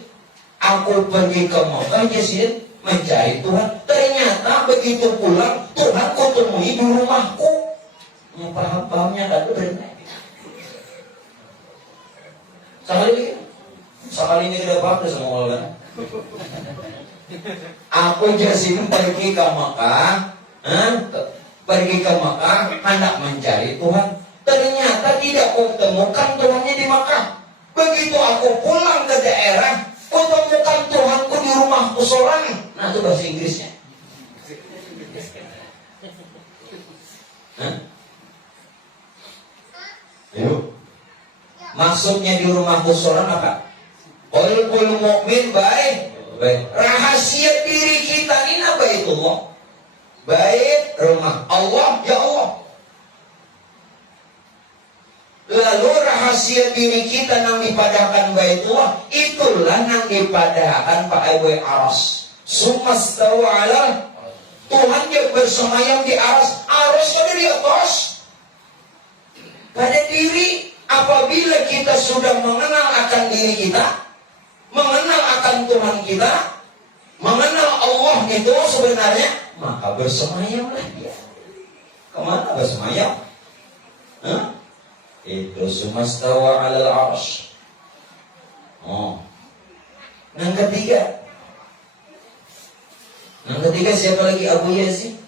Aku pergi ke Mekah ya Sidin, mencari Tuhan. Ternyata begitu pulang, Tuhan kutemui di rumahku. Yang paham-pahamnya ada benar. Sekali ini tidak apa-apa sama Allah. Aku jasim pergi ke Mekah, hendak mencari Tuhan. Ternyata tidak kutemukan Tuhannya di Mekah. Begitu aku pulang ke daerah, kutemukan Tuhanku di rumahku seorang. Nah itu bahasa Inggrisnya. Yuk. Maksudnya di rumahku seorang apa? Qalbul mu'min baik. Rahasia diri kita ini apa itu Allah? Baik rumah Allah, ya Allah. Lalu rahasia diri kita yang dipadahkan Baitullah, itulah yang dipadahkan Pak Ewe Aras. Sumastawa ala, Tuhan yang bersemayam di aras. Aras ada di atas. Pada diri. Apabila kita sudah mengenal akan diri kita, mengenal akan Tuhan kita, mengenal Allah itu sebenarnya, maka bersemayamlah dia. Kemana bersemayam? Itu sumastawa alal arsh. Yang ketiga siapa lagi? Abu Yazid.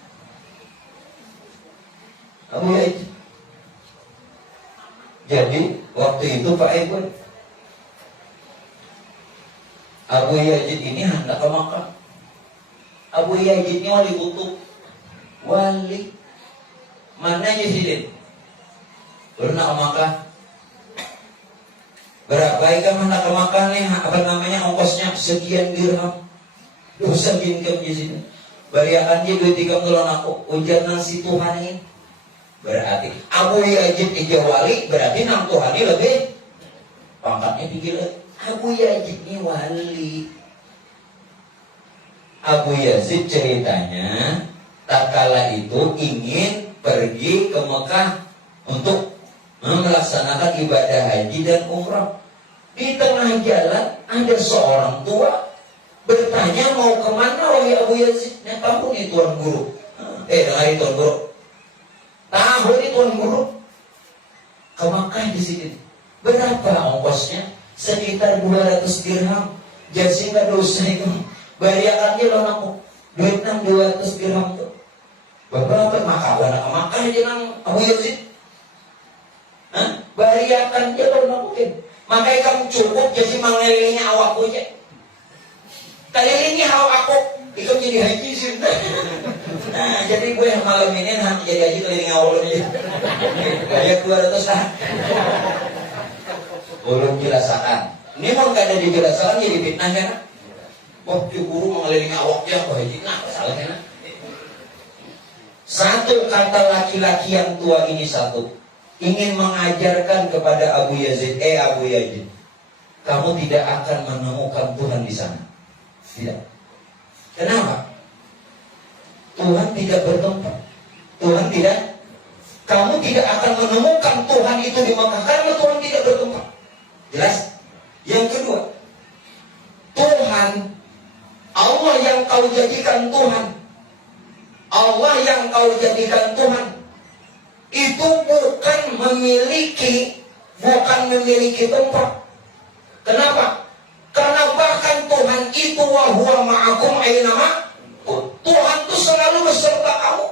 Abu Yazid. Jadi waktu itu Pak Ibu, Abu Yazid ini hendak ke Makkah. Abu Yazid ini wali kutub. Wali. Mana Yazidin? Baru nak ke Makkah. Berapa ikan hendak ke Makkah nih? Apa namanya ongkosnya? Sekian dirham. Dosa binkan Yazid. Bariakan dia duit 3 bulan aku. Ujar nasi Tuhan ini. Berarti Abu Yazid ija wali, berarti nang Tuhan ini lebih pangkatnya tinggi lagi. Abu Yazid ini wali. Abu Yazid ceritanya tak kala itu ingin pergi ke Mekah untuk melaksanakan ibadah haji dan umrah. Di tengah jalan ada seorang tua bertanya mau kemana wahai Abu Yazid? Nek kampung itu Tuan Guru. Dengar itu Tuan Guru. Tahu nih Tuan Guru, ke Makkah di sini. Berapa ongkosnya? Sekitar 200 dirham. Jadi nggak dosa itu. Bariakannya lo namu. Duit 200 dirham tuh. Berapa maka ke Makkah aja nang Abu Yazid. Bariakannya lo mungkin. Makanya kamu cukup jadi mengelilingi awakku aja. Kelilingi awak aku. Ikut jadi haji sih. Nah, jadi gue yang malam ini nanti jadi haji keliling awal aja. Banyak 200 lah. Belum dirasakan. Ini pun gak ada dirasakan jadi fitnah kan? Wah, guru mengelilingi awaknya, wah haji, nah salahnya. Satu kata laki-laki yang tua ini satu. Ingin mengajarkan kepada Abu Yazid, Abu Yazid, kamu tidak akan menemukan Tuhan di sana. Tidak. Kenapa? Tuhan tidak bertempat. Tuhan tidak. Kamu tidak akan menemukan Tuhan itu di Makkah karena Tuhan tidak bertempat. Jelas? Yang kedua, Tuhan, Allah yang kau jadikan Tuhan, Allah yang kau jadikan Tuhan, itu bukan memiliki tempat. Kenapa? Karena bahkan Tuhan itu wa huwa ma'akum ainama. Tuhan itu selalu beserta kamu.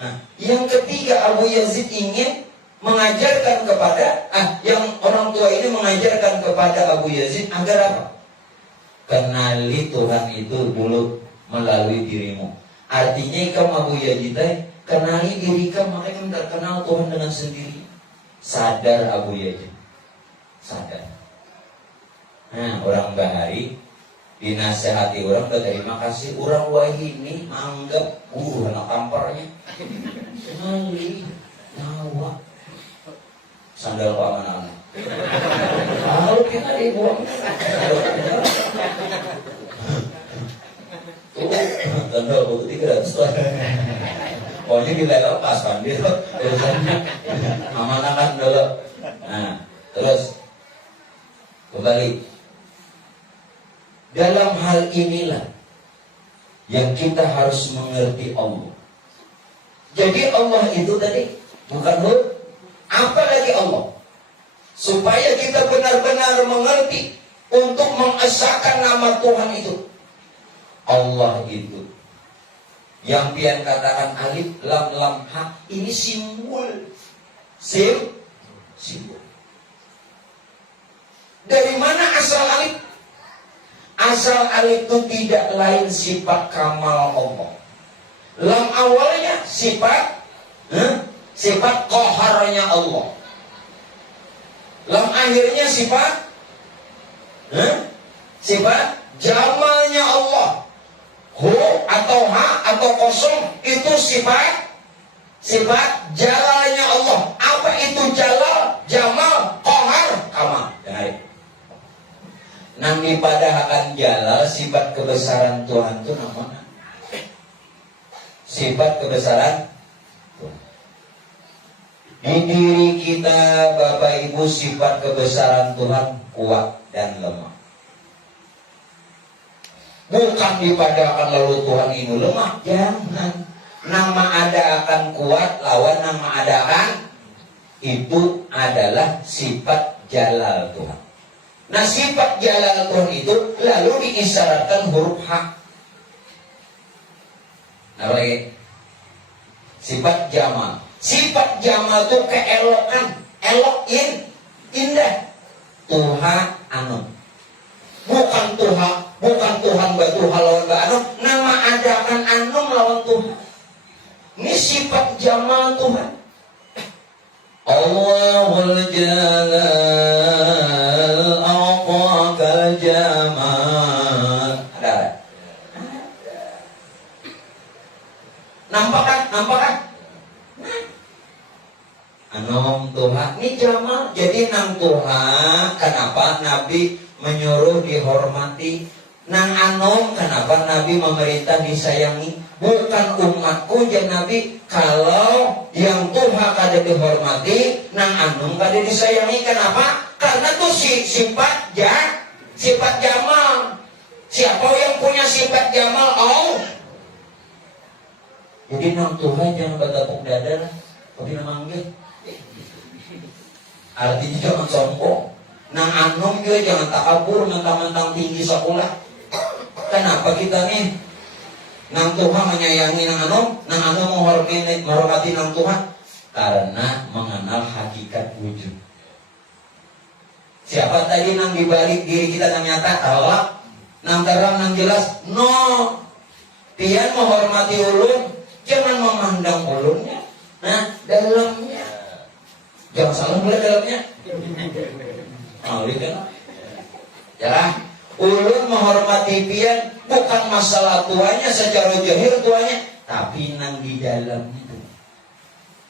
Nah, yang ketiga Abu Yazid ingin mengajarkan kepada yang orang tua ini mengajarkan kepada Abu Yazid agar apa? Kenali Tuhan itu dulu melalui dirimu. Artinya kamu Abu Yazid kenali diri kamu, makanya kamu terkenal Tuhan dengan sendiri. Sadar Abu Yazid. Sadar. Nah, orang Bahari dinasehati orang udah terima kasih, orang wahini anggap anak kamparnya ngali nyawa sandal keamanan kalau kita dibuang tanda bukti 300 lah pokoknya dilepas kan dia aman-aman dulu. Nah terus kembali dalam hal inilah yang kita harus mengerti Allah. Jadi Allah itu tadi bukan hud, apalagi Allah. Supaya kita benar-benar mengerti untuk mengesahkan nama Tuhan itu. Allah itu yang pian katakan alif lam lam ha, ini simbol. Simbol. Dari mana asal alif? Asal alif itu tidak lain sifat kamal Allah. Lam awalnya sifat qaharnya Allah. Lam akhirnya sifat jamalnya Allah. Hu atau ha atau kosong itu sifat jalalnya Allah. Apa itu jalal, jamal, qahar, kamal? Dengar. Nami pada akan jalal sifat kebesaran Tuhan itu namanya sifat kebesaran Tuhan. Di diri kita Bapak Ibu sifat kebesaran Tuhan kuat dan lemah. Bukan dipadakan lalu Tuhan ini lemah, jangan. Nama ada akan kuat lawan nama ada akan itu adalah sifat jalal Tuhan. Nah sifat jalal Tuhan itu lalu diisyaratkan huruf H. Apa lagi? Sifat jamal. Sifat jamal itu keelokan, elokin, indah. Tuhan anu. Bukan Tuhan batu lawan anu. Nama adakan anu lawan Tuhan. Ini sifat jamal Tuhan. Allahul Jalal Aqaqal Jamal. Ada. Nampak kan? Anom Tuhan ini jamal. Jadi nang Tuhan, kenapa Nabi menyuruh dihormati? Nang anom, kenapa Nabi memerintah disayangi? Bukan umatku jadi Nabi. Kalau yang Tuhan kada dihormati, nang anom kada disayangi. Kenapa? Karena tuh sifat jamal. Siapa yang punya sifat jamal? Jadi nang Tuhan jangan bertepuk dada lah, tapi manggil. Artinya jangan sombong. Nang anom juga jangan takabur, mentang-mentang tinggi sekolah. Kenapa kita nih? Nang Tuhan menyayangi nang anom menghormati nang Tuhan karena mengenal hakikat wujud. Siapa tadi nang dibalik diri kita nang nyata? Allah. Nang terang, nang jelas? No. Pian menghormati ulun, jangan memandang ulunnya. Nah, dalamnya. Jangan salah mulai dalamnya. Kan? Ya, ulun menghormati pian bukan masalah tuanya secara zahir tuanya, tapi nang di dalamnya.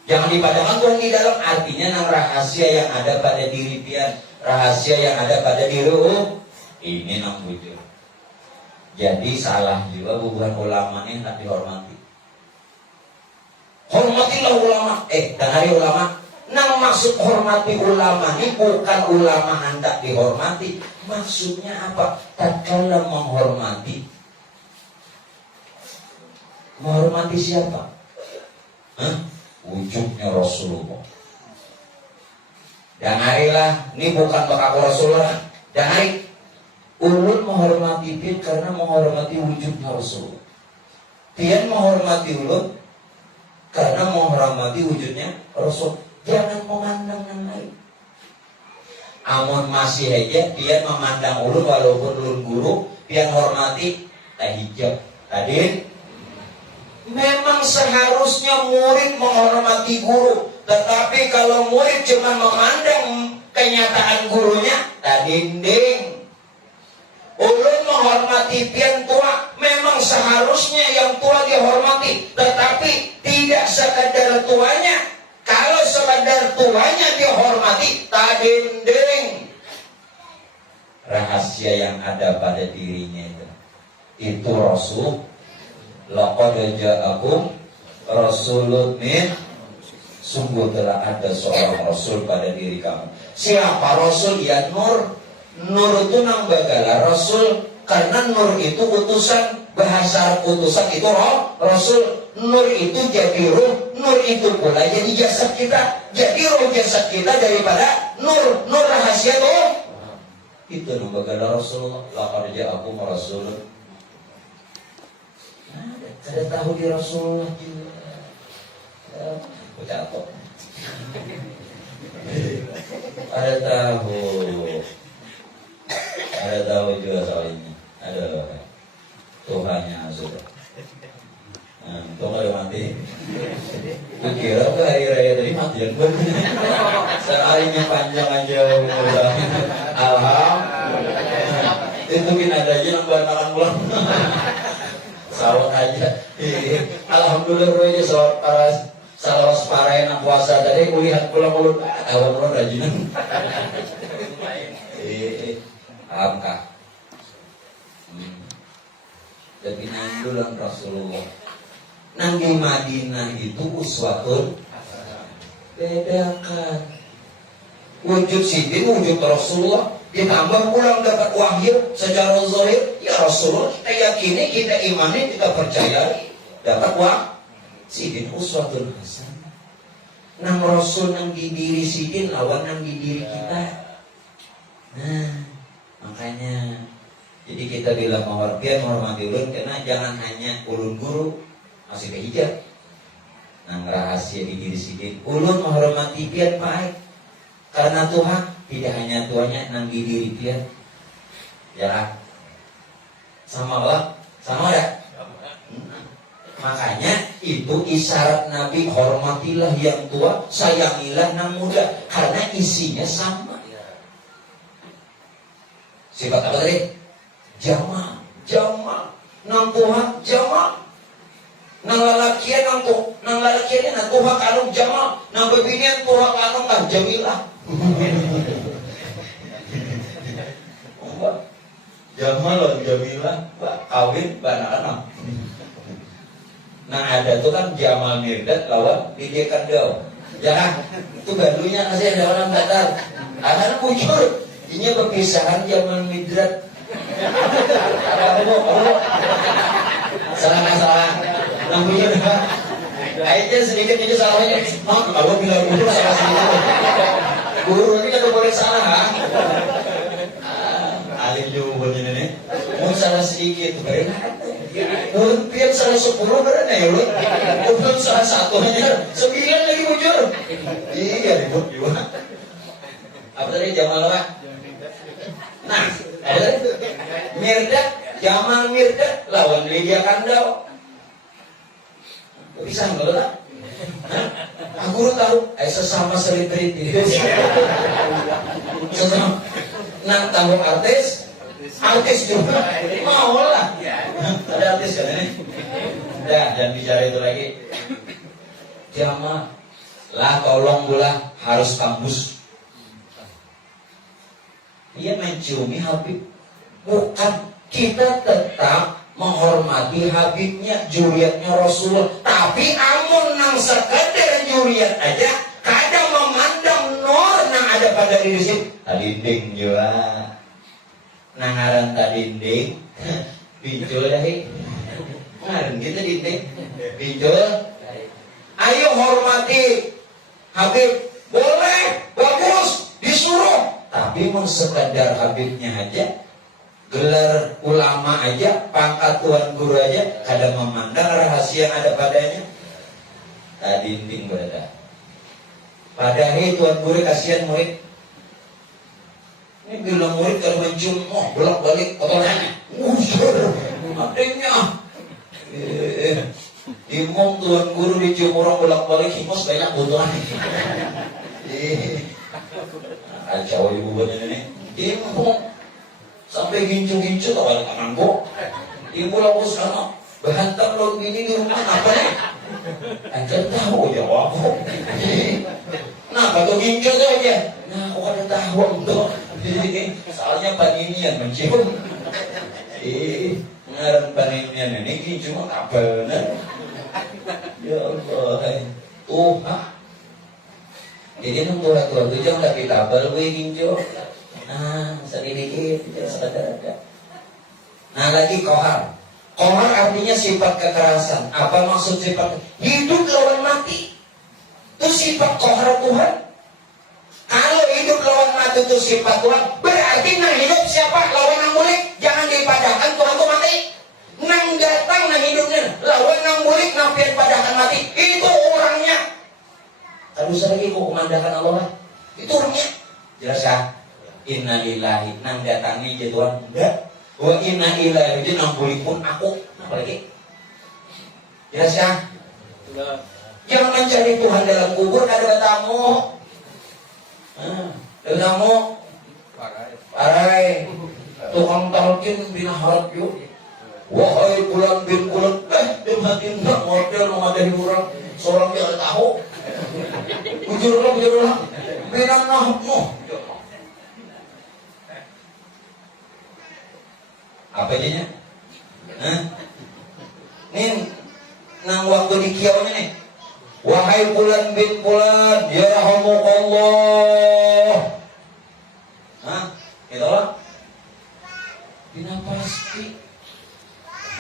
Jangan dipandangkan Tuhan di dalam, artinya nang rahasia yang ada pada diri pian, rahasia yang ada pada diri ini nang wujud. Jadi salah juga hubungan ulama ini tak dihormati. Hormatilah ulama. Dan hari ulama. Nang maksud hormati ulama ini bukan ulama hendak dihormati. Maksudnya apa? Tatkala menghormati. Menghormati siapa? Wujudnya Rasulullah. Dan harilah, ini bukan bakaku Rasulullah. Dan hari ulun menghormati pian karena menghormati wujudnya Rasulullah. Pian menghormati ulun karena menghormati wujudnya Rasul. Jangan memandang yang lain. Amun masih aja pian memandang ulun walaupun ulun guru, pian hormati tak hijab. Tadi memang seharusnya murid menghormati guru, tetapi kalau murid cuma memandang kenyataan gurunya, tak dinding. Ulun menghormati pian tua, memang seharusnya yang tua dihormati, tetapi tidak sekadar tuanya. Kalau sekadar tuanya dihormati, tak dinding. Rahasia yang ada pada dirinya itu Rasul. Laqad ja'akum rasulun min, sungguh telah ada seorang Rasul pada diri kamu. Siapa Rasul? Ya Nur. Nur itu nang bagala Rasul, karena Nur itu utusan. Bahasa utusan itu Rasul. Nur itu jadi ruh. Nur itu pula jadi jasad kita. Jadi ruh jasad kita daripada Nur. Nur rahasia tuh. Itu nang bagala Rasulullah. Laqad ja'akum rasulun. Ada tahu di Rasulullah juga. Jatuh. Ada tahu juga soal ini. Ada Tuhannya sudah. Tuh nggak mati. Gue kira tuh hari raya tadi mati ya gue. Sekalinya panjang aja umurnya. Alhamdulillah. Itu mungkin ada aja yang bantakan pulang. Sawat aja. Alhamdulillah aja sawat paras. Salawas parain puasa tadi kulihat pulang mulut. Awal mulut rajinan. Paham kah? Jadi nandulan Rasulullah. Nang di Madinah itu uswatun. Bedakan. Wujud sidin, wujud Rasulullah. Ditambah pulang dapat wahyu secara zahir. Ya Rasulullah, kita yakini, kita imani, kita percayai. Dapat wahyu. Sidin uswatun hasanah. Nang Rasul nang di diri sidin lawan nang di diri kita. Nah, makanya jadi kita bilang menghormati ulun karena jangan hanya ulun guru masih kehijab. Nang rahasia di diri sidin. Ulun menghormati pian baik karena Tuhan, tidak hanya tuanya nang di diri pian. Ya, sama lah, sama ya. Makanya itu isyarat Nabi, hormatilah yang tua, sayangilah yang muda, karena isinya sama. Sifat apa tadi? Jama, nang Tuhan jama, nang lalakian nang lalakian nang Tuhan kanung jama, nang bebinian Tuhan kanung kan jamilah. Jama loh jamilah, kawin anak-anak. Nah ada tuh kan Jamal Mirdad lawan Lydia Kandau. Ya itu gadunya kasih ada orang datar. Anak bujur. Ini perpisahan Jamal Mirdad. Apa salah. Nah bujur. Aja sedikit ini salahnya. Kalau bilang guru salah sedikit. Guru ini kan boleh salah. Alim juga ini. Mau salah sedikit, benar. Mungkin salah 10 benar ya lu. Mungkin salah 1 aja 9 lagi bujur. Iya ribut juga. Apa tadi Jamal apa? Nah, ada Mirdad, Jamal Mirdad lawan Lydia Kandau. Bisa nggak lah? Aku tahu, sesama selebriti. Sesama. Nah, tanggung artis juga mau lah. Ada artis kan ini? Dah, jangan bicara itu lagi. Jamal, lah tolong gula harus kampus. Dia menciumi Habib. Bukan, kita tetap menghormati Habibnya, juriatnya Rasulullah. Tapi amun nang sekedar juriat aja, kadang memandang nur nang ada pada diri sini. Tadinding juga. Nangaran tadinding, bincul dah. Ngaran kita dinding, bincul. Ayo hormati Habib, boleh, bagus, disuruh. Tapi mau sekadar Habibnya aja, gelar ulama aja, pangkat tuan guru aja, kadang memandang rahasia yang ada padanya. Tadinding berada. Padahal tuan guru kasihan murid. Ini bilang murid kalau mencium, bolak balik kotorannya. Adanya. Imam tuan guru dicium orang bolak balik, himos banyak kotorannya. Kacau ibu banyak ini. Imam sampai gincu-gincu tak balik kanan kok. Ibu lalu sana berhantam lo gini di rumah apa nih? Anjir tahu jawab. Nah kalau gincu tuh aja. Nah kok ada tahu tuh. Soalnya paninian mencium. Ngaran paninian ini gincu mah tak benar. Ya Allah. Jadi nunggu tua itu jangan tapi tabel gue gincu. Nah, sedikit, sadar. Nah, lagi kohar. Kohar artinya sifat kekerasan. Apa maksud sifat? Hidup lawan mati. Itu sifat kohar Tuhan. Kalau hidup lawan mati itu sifat Tuhan, berarti nang hidup siapa? Lawan nang mulik, jangan dipadahkan Tuhan itu mati. Nang datang nang hidupnya, lawan nang mulik, nang padahkan mati. Itu orangnya. Tadi lagi kok memandangkan Allah. Itu orangnya. Jelas ya? Inna lillahi nang datangi je Tuhan enggak. Wa inna ilaihi je nang pun aku. Apa lagi? Jelas ya? Jangan mencari Tuhan dalam kubur ada tamu. Ada tamu. Parai. Tukang talqin bin harap yuk. Wahai bulan bin bulan. Dia mati enggak model mengadani orang. Seorang dia ada tahu. Bujurlah. Benang nahmu. Apa jadinya? Nih, nang waktu di kiaunya nih. Wahai bulan bin bulan, ya rahmukallah. Gitu lah. Bina pasti.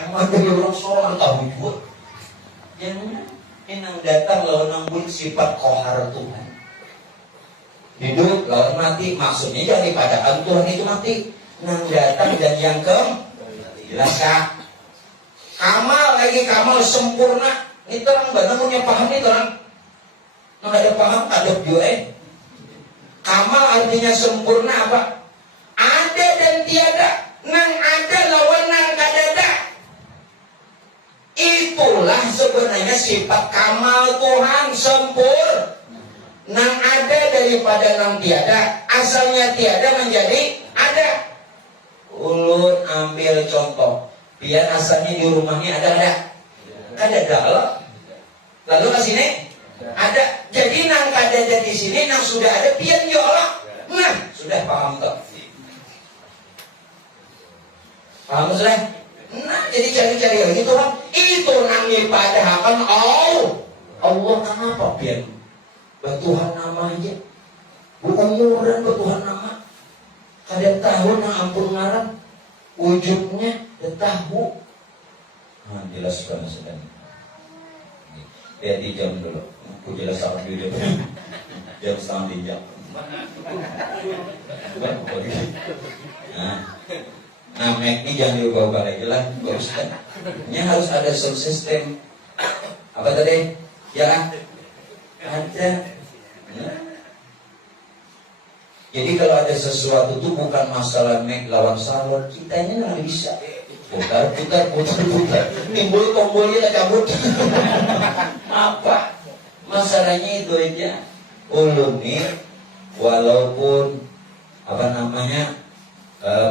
Emang ada orang seorang tahu juga. Jangan nang datang lawan nang bulik sifat kohar Tuhan. Hidup lawan mati, maksudnya jangan dipadahkan Tuhan itu mati. Nang datang dan yang jelas kah? Kamal lagi kamal sempurna. Ini terang benar punya paham nih terang. Nggak ada paham ada juga. Kamal artinya sempurna apa? Ada dan tiada. Nang ada lawan nang kadada. Itulah sebenarnya sifat kamal Tuhan sempurna. Nang ada daripada nang tiada. Asalnya tiada menjadi ada. Ulun ambil contoh. Biar asalnya di rumahnya ada. Ada dalam. Lalu ke sini ada. Jadi nang ada di sini nang sudah ada pian jolah. Nah, sudah paham toh. Paham sudah? Nah, jadi cari-cari lagi tuh kan. Itu nang dipadahakan Allah kenapa pian? Bertuhan nama aja. Umuran bertuhan nama. Kadang tahu nang ampun ngaran wujudnya tahu. Jelas sudah. Lihat di jam dulu. Aku jelas sama di jam. Jam setengah 3. Nah, Mac ini jangan diubah-ubah lagi lah, bagus kan? Ini harus ada sound system. Apa tadi? Ya, ada. Jadi kalau ada sesuatu itu bukan masalah Mac lawan salon, kitanya nggak bisa. Putar. Timbul tombolnya cabut. Apa? Masalahnya itu aja. Ulun nih, walaupun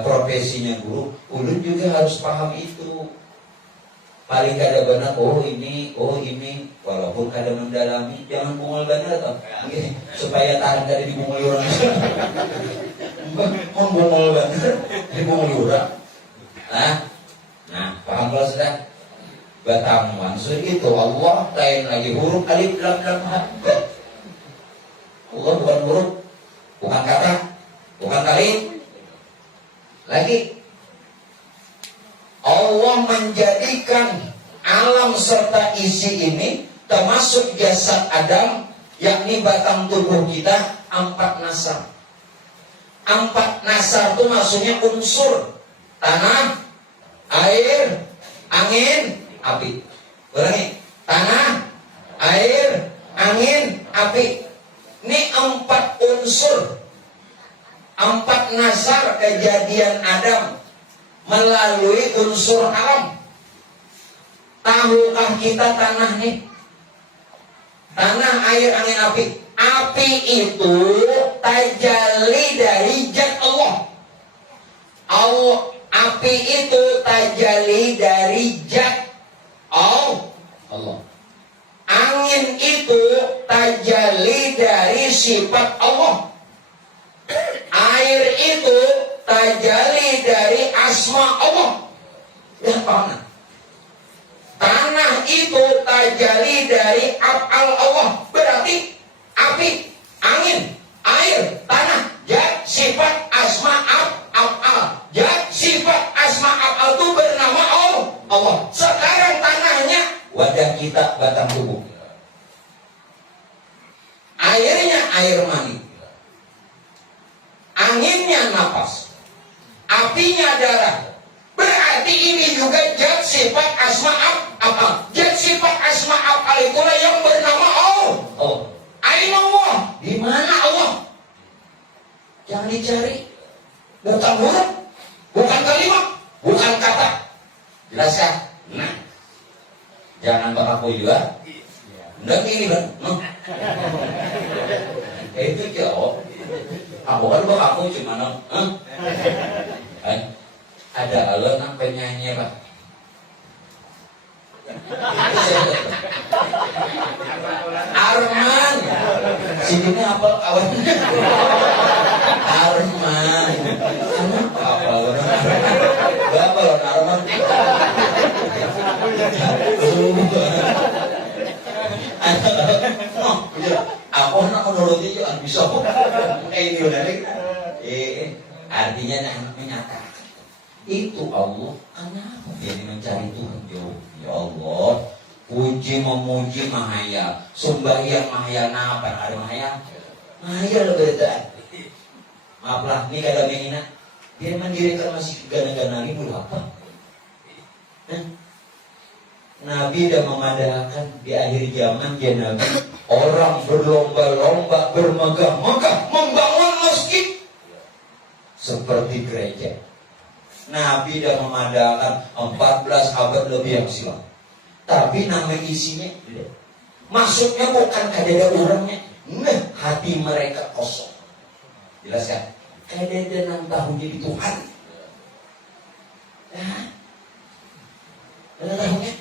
profesinya guru, ulun juga harus paham itu. Paling kada benar, oh ini, walaupun kada mendalami, jangan bungul benar toh, supaya tahan dari dibungul orang. Bungul benar, dibungul orang. Nah, paham kalau sudah? Batang maksud itu Allah lain lagi huruf alif lam ha. Allah bukan huruf, bukan kata, bukan kali. Lagi Allah menjadikan alam serta isi ini termasuk jasad Adam, yakni batang tubuh kita 4 nasar. 4 nasar itu maksudnya unsur tanah, air, angin, api. Ulangi, tanah, air, angin, api. Ini 4 unsur, 4 nasar kejadian Adam melalui unsur alam. Tahukah kita tanah nih? Tanah, air, angin, api. Api itu tajalli dari zat Allah. Api itu tajalli dari zat Allah. Angin itu tajalli dari sifat Allah. Air itu tajalli dari asma Allah. Ya, tanah itu tajalli dari af'al Allah. Berarti api, angin, air, tanah, zat, sifat, asma, af'al. Zat, sifat, asma, af'al itu bernama Allah. Sekarang tanahnya wajah kita, batang tubuh. Airnya air mani. Anginnya napas. Apinya darah. Berarti ini juga zat sifat asma af'al. Zat sifat asma af'al itulah yang bernama Allah. Aina Allah. Di mana Allah? Jangan dicari. Bukan huruf, bukan kalimat, bukan kata. Jelaskan? Nah, jangan bakaku juga. Nggak gini kan? Itu jauh. Aku kan bakaku cuma ada alon apa penyanyi pak? Arman, sini apa kawan? Arman, apa alon? Berapa alon Arman? Aku nak menuruti juga bisa. Ini udah artinya menyatakan. Itu Allah. Kenapa dia mencari Tuhan jauh? Ya Allah, puji memuji mahaya, sembahyang mahaya, apa ada mahaya? Mahaya lebih betul. Maaflah, ini kada menghina. Dia mendirikan masih gana-gana ini apa? Nabi dah memadahkan di akhir zaman dia Nabi orang berlomba-lomba bermegah-megah membangun masjid seperti gereja. Nabi dah memadahkan 14 abad lebih yang silam. Tapi nama isinya maksudnya bukan ada orangnya. Hati mereka kosong. Jelaskan. Kada nang tahu jadi Tuhan. Ada tahunya.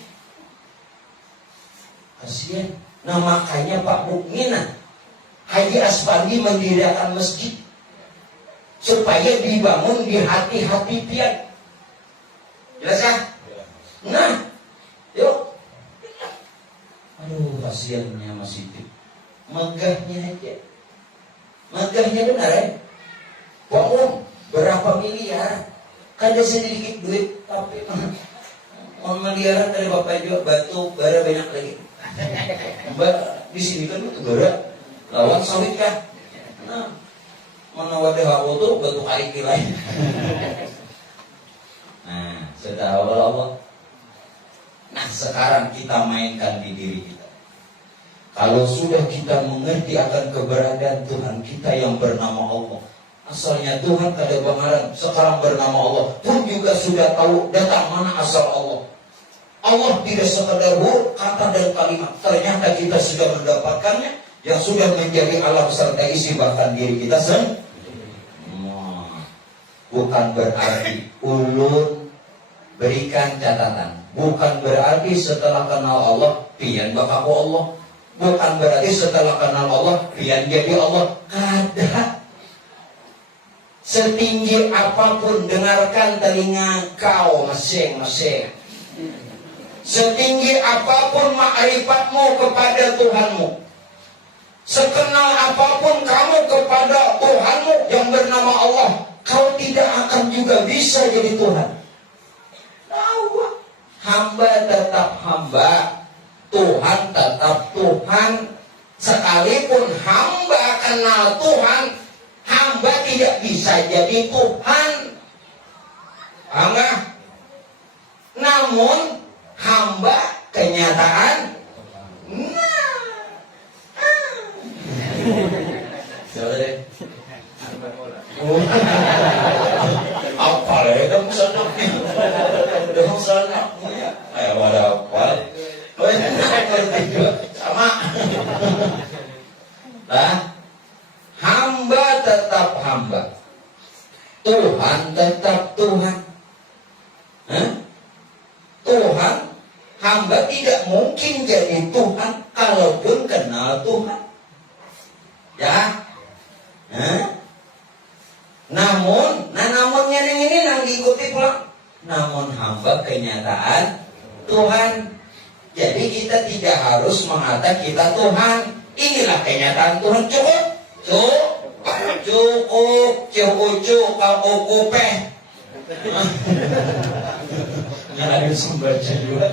Kasihan. Nah makanya Pak Mukmina Haji Asbandi mendirikan masjid supaya dibangun di hati-hati pian. Jelas kan? Nah, yuk. Aduh, kasihannya Mas Siti. Megahnya aja. Megahnya benar ya? Bangun berapa miliar? Kada sedikit duit, tapi miliaran dari Bapak juga batu bara banyak lagi. Mbak di sini kan itu gara lawan sawit kan. Nah, mana wadah hawo tuh bentuk hari kilai. Nah, sudah Allah. Nah, sekarang kita mainkan di diri kita. Kalau sudah kita mengerti akan keberadaan Tuhan kita yang bernama Allah, asalnya Tuhan kada bangaran, sekarang bernama Allah pun juga sudah tahu datang mana asal Allah. Allah tidak sekedar kata dan kalimat, ternyata kita sudah mendapatkannya yang sudah menjadi alam serta isi bahkan diri kita sendiri. Bukan berarti ulun berikan catatan, bukan berarti setelah kenal Allah pian bakaku Allah. Bukan berarti setelah kenal Allah pian jadi Allah. Kada. Setinggi apapun dengarkan telinga kau masing-masing. Setinggi apapun ma'rifatmu kepada Tuhanmu, sekenal apapun kamu kepada Tuhanmu yang bernama Allah, kau tidak akan juga bisa jadi Tuhan. Tahu, hamba tetap hamba, Tuhan tetap Tuhan. Sekalipun hamba kenal Tuhan, hamba tidak bisa jadi Tuhan. Enggak. Namun hamba kenyataan. Siapa deh? Apa ya? Dong sana. Dong sana. Ayo ada apa? Sama. Nah, hamba tetap hamba, Tuhan tetap Tuhan. Tuhan, hamba tidak mungkin jadi Tuhan kalaupun kenal Tuhan. Ya. Namunnya ini nang diikuti pulang. Namun hamba kenyataan Tuhan. Jadi kita tidak harus mengatakan kita Tuhan. Inilah kenyataan Tuhan. Cukup kapokupeh. Nggak ada sumber juga.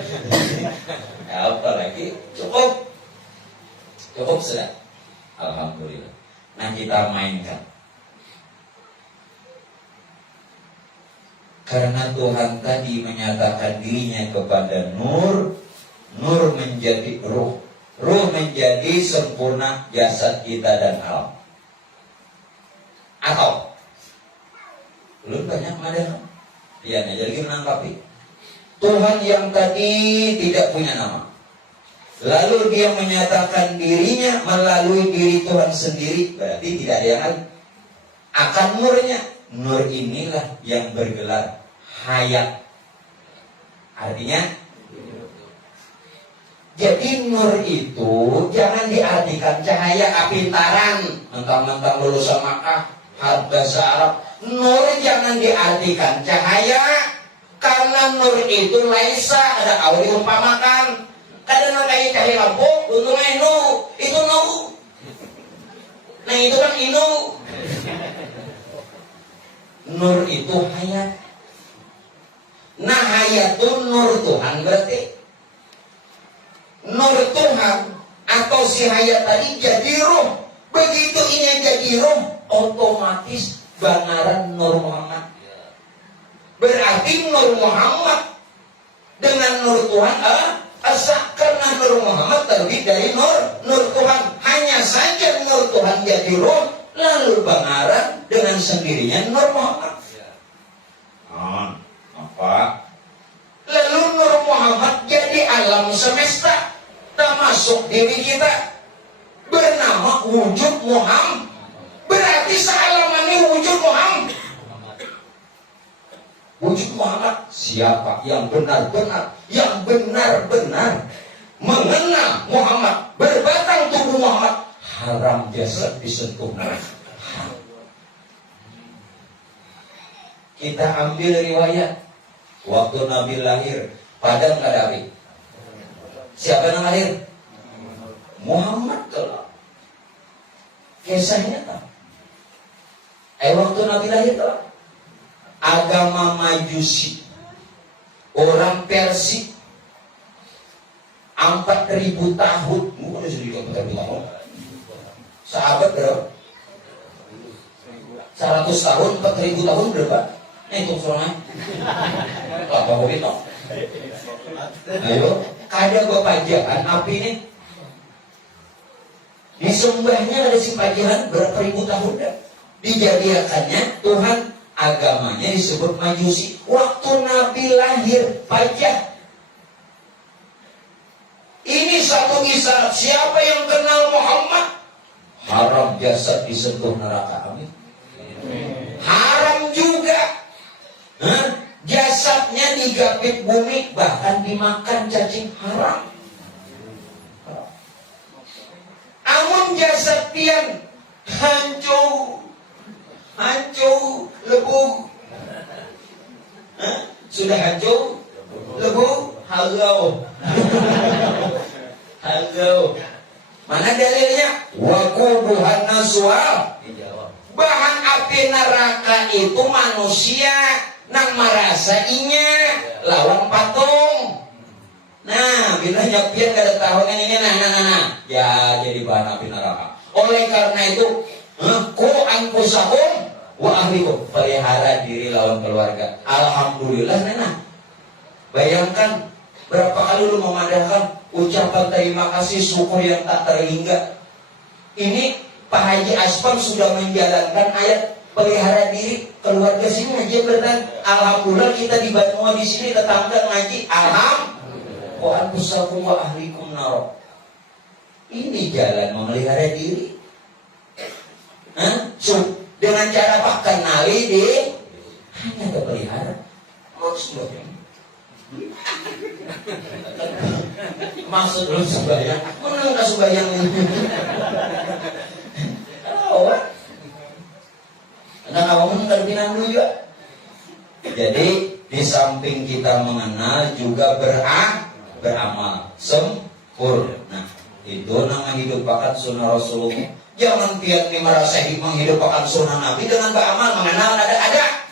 Apa lagi? Cukup sudah. Alhamdulillah. Nah, kita mainkan. Karena Tuhan tadi menyatakan dirinya kepada Nur, Nur menjadi ruh, ruh menjadi sempurna jasad kita dan alam. Atau belum banyak madam. Dia jadi menanggapi Tuhan yang tadi tidak punya nama, lalu dia menyatakan dirinya melalui diri Tuhan sendiri, berarti tidak ada yang lain. Akan nurnya, nur inilah yang bergelar hayat. Artinya, jadi nur itu jangan diartikan cahaya apintaran, mentang-mentang lulusan Makkah, bahasa Arab. Nur jangan diartikan cahaya, karena nur itu laisa, ada awal diumpamakan. Kadang kayak cahaya lampu, untungnya itu nu. Nah itu kan inu. Nur itu hayat. Nah hayat itu nur Tuhan berarti. Nur Tuhan atau si hayat tadi jadi ruh. Begitu ini jadi ruh, otomatis bangaran Nur Muhammad. Berarti Nur Muhammad dengan Nur Tuhan karena Nur Muhammad terdiri dari Nur Tuhan. Hanya saja Nur Tuhan jadi ruh, lalu bangaran dengan sendirinya Nur Muhammad. Apa? Lalu Nur Muhammad jadi alam semesta, termasuk diri kita, bernama wujud Muhammad. Berarti sealaman ini wujud Muhammad. Wujud Muhammad siapa yang benar-benar mengenal Muhammad, berbatang tubuh Muhammad, haram jasad disentuh. Kita ambil riwayat waktu Nabi lahir, padang nggak ada api. Siapa yang lahir? Muhammad kelak. Kisahnya tak. Waktu Nabi lahir kelak, agama Majusi, orang Persia, 4.000 tahun. Bukan sedikit 4.000 tahun. Sahabat berapa? 100 tahun, 4.000 tahun berapa? Itu soalnya. Apa hobi no? Ayo, kada bapajaan api ini. Disembahnya ada si pajihan berapa ribu tahun dah. Dijadikannya Tuhan agamanya disebut Majusi. Waktu Nabi lahir pajah. Ini satu isyarat siapa yang kenal Muhammad haram jasad disentuh neraka. Amin. Haram juga jasadnya digapit bumi bahkan dimakan cacing haram. Amun jasad pian hancur lebu sudah hancur lebu hagau mana dalilnya waquduhan naswal bahan api neraka itu manusia nang merasa inya lawan patung. Nah, bila nyepian gak ada tahunnya ini, nah, ya jadi bahan api neraka. Oleh karena itu, ku anfusakum wa ahlikum, pelihara diri lawan keluarga. Alhamdulillah, nah. Bayangkan berapa kali lu memadahkan ucapan terima kasih syukur yang tak terhingga. Ini Pak Haji Aspam sudah menjalankan ayat pelihara diri keluarga sini aja berdan. Alhamdulillah kita di Banua di sini tetangga ngaji. Alhamdulillah. Wa anfusakum wa ahlikum nar. Ini jalan memelihara diri. Dengan cara apa? Kenali di hanya ada pelihara. Maksud lu sembahyang? Mana nggak sembahyang ini? Nah, kamu nggak pinang dulu juga. Jadi di samping kita mengenal juga beramal sempurna. Itu nama hidupkan sunnah Rasulullah. Jangan pian merasa menghidupkan sunnah Nabi dengan beramal mengenal ada.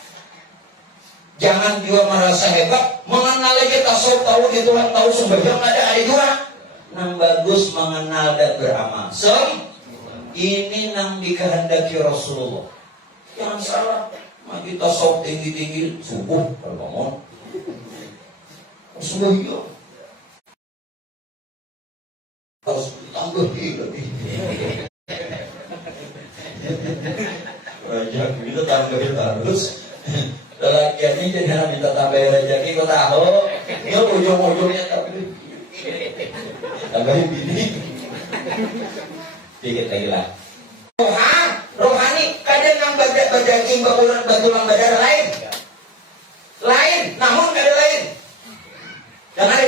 Jangan juga merasa hebat mengenal aja tasawuf tahu di Tuhan tahu sembahyang ada juga. Nang bagus mengenal dan beramal. Ini nang dikehendaki Rasulullah. Jangan salah. Maju tasawuf tinggi-tinggi subuh kalau sembahyang. Harus tambahin lebih. Rezeki kita tambahin terus. Lelakiannya jadi minta tambahin rezeki kau tahu. Ini ujung-ujungnya tambahin bini. Dikit lagi lah. Rohani kadang yang berdaging bertulang badar lain, namun kada lain. Jangan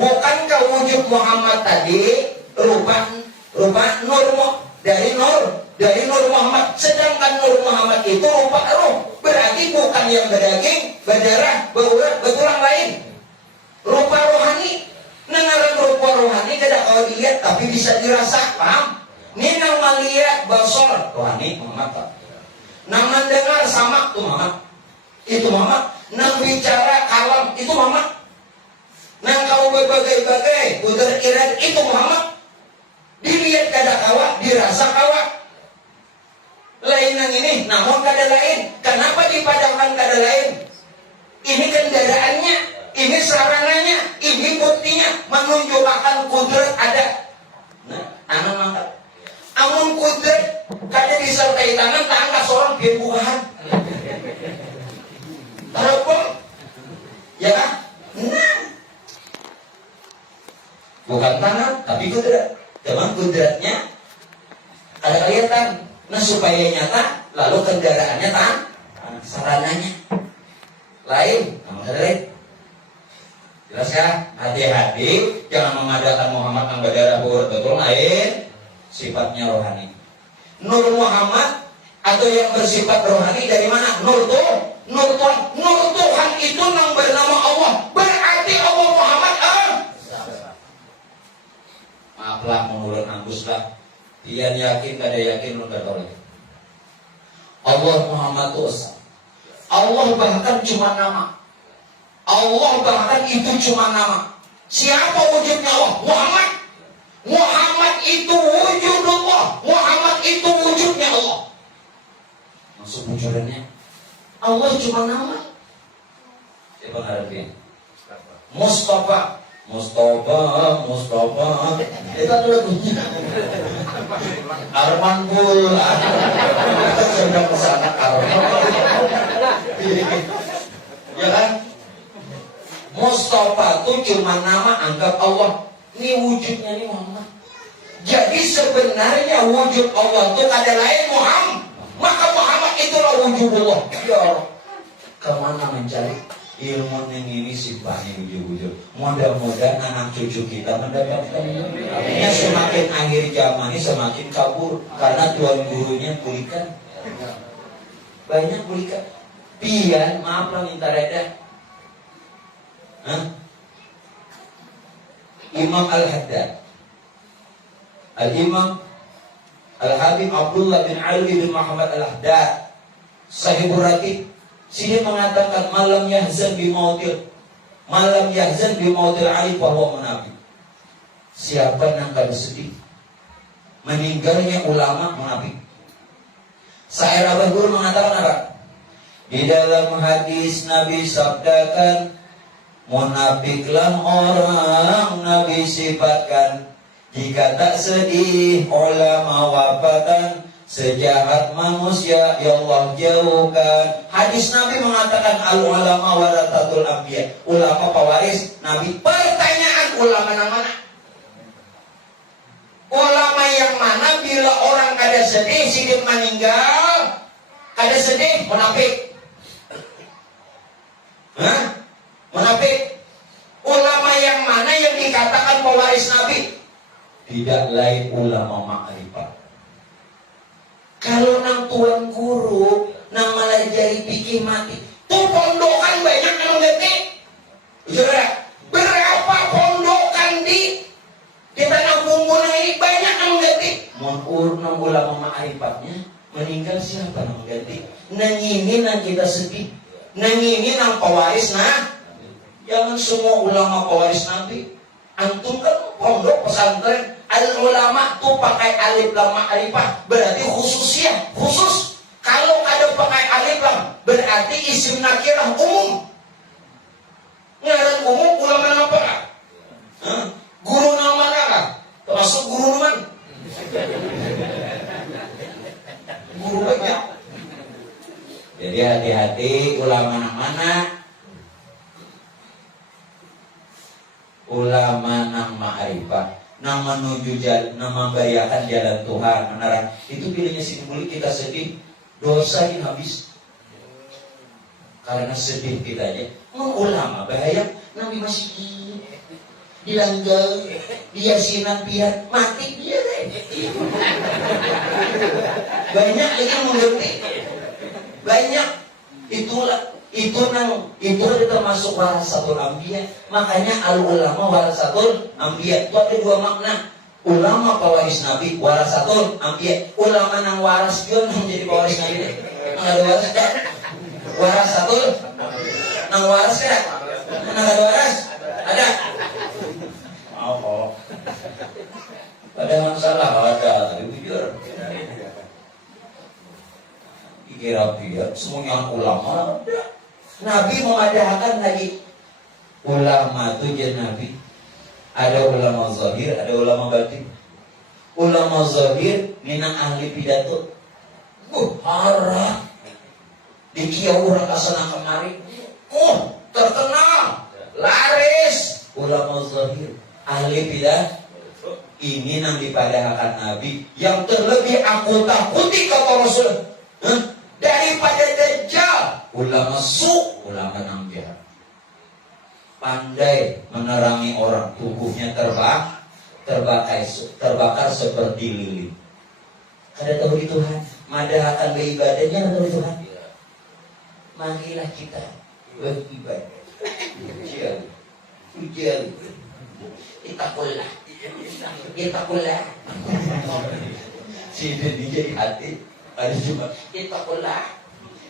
bukankah wujud Muhammad tadi rupa nur dari nur Muhammad, sedangkan nur Muhammad itu rupa roh, berarti bukan yang berdaging, berdarah, berurat, bertulang lain. Rupa rohani, nengaran rupa rohani kada kau dilihat tapi bisa dirasa, paham? Ini nang melihat basor rohani Muhammad. Nang mendengar sama itu Muhammad. Itu Muhammad. Nang bicara kalam itu Muhammad. Nang kau berbagai-bagai putar irad itu Muhammad. Dilihat kada kawa, dirasa kawa. Lain nang ini, namun kada lain. Kenapa dipadamkan kada lain? Ini kendaraannya, ini sarananya, ini buktinya menunjukkan kudrat ada. Nah, anak mangkat. Amun kudrat kada disertai tangan, tangan seorang biar buahan. Teropong, ya kan? Nah, bukan tangan, tapi kudrat. Teman kudratnya ada kelihatan. Nah supaya nyata, lalu kendaraannya sarananya lain. Jelas ya? Hati-hati, jangan memadakan Muhammad yang berdarah betul lain. Sifatnya rohani. Nur Muhammad atau yang bersifat rohani dari mana? Nur Tuhan. Nur Tuhan itu yang bernama Allah. Berarti Allah Muhammad maaflah menurut Agus lah. Pian yakin kada yakin lu kada lagi. Allah Muhammad itu esa. Allah bahkan cuma nama. Allah bahkan itu cuma nama. Siapa wujudnya Allah? Muhammad. Muhammad itu wujudullah. Muhammad itu wujudnya Allah. Maksud wujudannya Allah cuma nama. Siapa ngarepin? Mustafa. Itu ada lagunya. Arman Bul. Sudah kesana Arman. Ya kan? Mustafa itu cuma nama, anggap Allah. Ini wujudnya nih Muhammad. Jadi sebenarnya wujud Allah itu ada lain Muhammad. Maka Muhammad itulah wujudullah. Ya Allah, kemana mencari ilmu yang ini sifatnya wujud-wujud? Mudah-mudahan anak cucu kita mendapatkan. Artinya semakin akhir zaman ini semakin kabur karena tuan gurunya kulikan. Banyak kulikan. Pian, maaf lah minta reda. Imam Al-Haddad, Al-Imam Al-Habib Abdullah bin Ali bin Muhammad Al-Haddad, Sahibur Ratib, sini mengatakan malam yahzan bi mautil Ali bahwa menabi. Siapa yang gak bersedih meninggalnya ulama menabi. Syair Abah Guru mengatakan apa? Di dalam hadis Nabi sabdakan, munafiklah orang Nabi sifatkan. Jika tak sedih ulama wafatan, sejahat manusia ya Allah jauhkan. Hadis Nabi mengatakan al ulama warathatul anbiya. Ulama pewaris Nabi. Pertanyaan, ulama yang mana? Ulama yang mana bila orang kada sedih sidin meninggal, kada sedih munafik. Munafik. Ulama yang mana yang dikatakan pewaris Nabi? Tidak lain ulama ma'rifat. Kalau nang tuan guru nang malah jadi pikir mati, tuh pondokan banyak yang ngerti. Berapa pondokan di tanah bumbu ini banyak yang ngerti. Mun nang ulama ma'rifatnya meninggal siapa nang ngerti? Nang ini nang kita sedih. Nang ini nang pewaris nah. Jangan semua ulama pewaris Nabi. Antum kan pondok pesantren, al ulama tuh pakai alif lam ma'rifah, berarti khususnya khusus. Kalau ada pakai alif lam, berarti isim nakirah umum. Ngaran umum ulama apa? Guru nama apa? Termasuk guru man. Guru banyak. Jadi hati-hati ulama mana? Ulama nang ma'rifah, nang menuju jalan, nang membayakan jalan Tuhan, menerang. Itu pilihnya simbol kita sedih, dosa ini habis. Karena sedih kita aja. Ulama bahaya, Nabi masih dilanggal, dia sinan biar mati dia deh. Banyak yang mengerti, banyak itu termasuk warasatul anbiya. Makanya al ulama warasatul anbiya. Itu ada dua makna. Ulama pewaris Nabi, warasatul anbiya. Ulama nang waras juga nang jadi pewaris Nabi. Nang ada waras tak? Warasatul nang waras kan? Nang ada waras? Ada. Oh. Ada masalah ada, tapi jujur. Kira semuanya ulama. Nabi mengadakan lagi ulama itu jadi Nabi. Ada ulama zahir, ada ulama batin. Ulama zahir minang ahli pidato. Harap dikiau orang kasana kemari. Terkenal, laris. Ulama zahir, ahli pidato. Ini yang dipadahkan Nabi. Yang terlebih aku takuti kata Rasul. Daripada Dajjal. Ulama ulama nang jahat. Pandai menerangi orang, tubuhnya terbakar seperti lilin. Kada tahu di Tuhan, madahkan beribadahnya kada tahu di Tuhan. Marilah kita beribadah. Ujian. Itakullah. Si jadi hati. Ada cuma itakullah.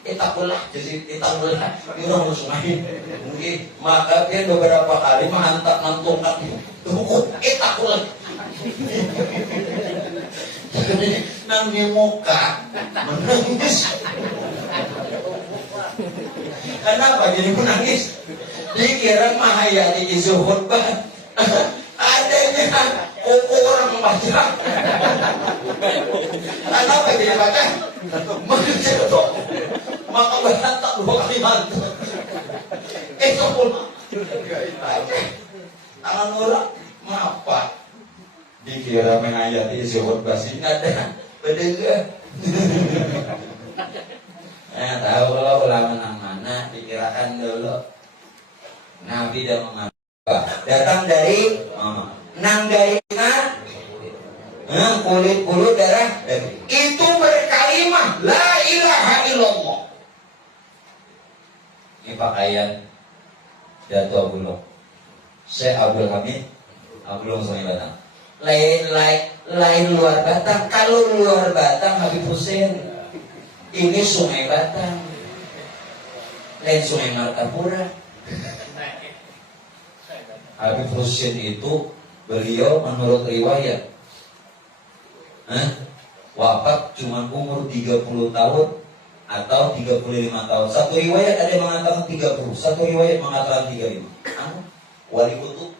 itakulah jadi itakulah ini orang sungai mungkin maka dia beberapa kali menghantar nantungkan hukum itakulah jadi nang di muka menangis. Kenapa jadi menangis? Dikira mahayati isu khutbah adanya orang baca. Kenapa jadi baca? Menjadi maka berhantar 2 kali hantar. Itu pun tangan orang apa? Dikira menghayati isi khutbah sih ada beda. Tahu lo ulama nang mana dikirakan dulu Nabi dan Muhammad datang dari nang dari mana kulit bulu darah itu berkalimah la ilaha illallah. Ini pakaian Dato' Abdullah Syekh Abdul Hamid Abdullah Sungai Batang. Lain luar Batang. Kalau luar Batang Habib Hussein. Ini Sungai Batang. Lain Sungai Martapura. Habib Hussein itu beliau menurut riwayat wafat cuma umur 30 tahun atau 35 tahun. Satu riwayat ada yang mengatakan 30, satu riwayat mengatakan 35. Wali kutub.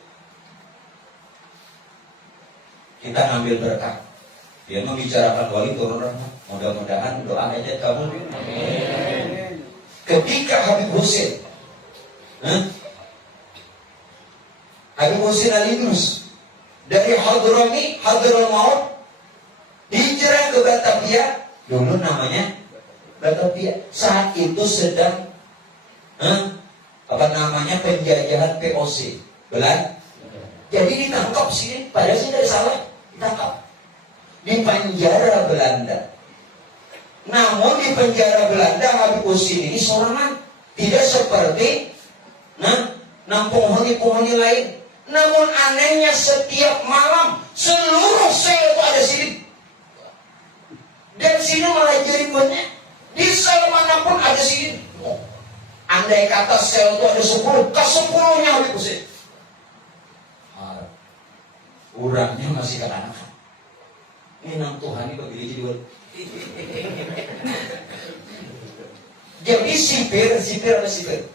Kita ngambil berkah. Dia membicarakan wali turun rahmat. Mudah-mudahan doa aja kamu. Ketika Habib Hussein Habib Hussein Al-Idrus dari Hadrami, Hadraul Maut hijrah ke Batavia, dulu namanya Batavia. Saat itu sedang penjajahan POC Belanda. Jadi ditangkap sini, padahal sih tidak salah, ditangkap di penjara Belanda. Namun di penjara Belanda Habib Hussein ini sorangan, tidak seperti penghuni-penghuni lain. Namun anehnya setiap malam seluruh sel itu ada sini. Dan sini malah jadi banyak. Di sel manapun ada sini. Andai kata sel itu ada 10, ke-10-nya Habib Hussein. Urangnya masih kanak-kanak. Ini nang Tuhan ini bagi jadi wali. Jadi sipir apa sipir?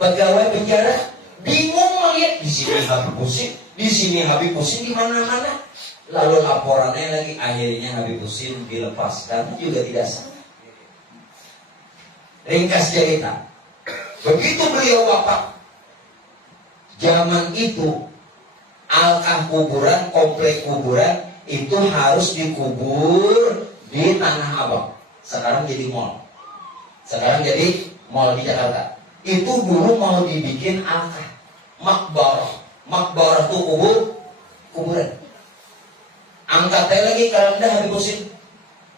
Pegawai penjara bingung melihat di sini Habib Hussein, di sini Habib Hussein di mana-mana. Lalu laporannya lagi akhirnya Habib Hussein dilepaskan juga tidak salah. Ringkas cerita, begitu beliau wafat, zaman itu alkah kuburan, komplek kuburan itu harus dikubur di Tanah Abang. Sekarang jadi mall. Sekarang jadi mall di Jakarta. Itu dulu mau dibikin alkah, makbarah. Makbarah itu kuburan. Angkatnya lagi kalau anda Habib Hussein.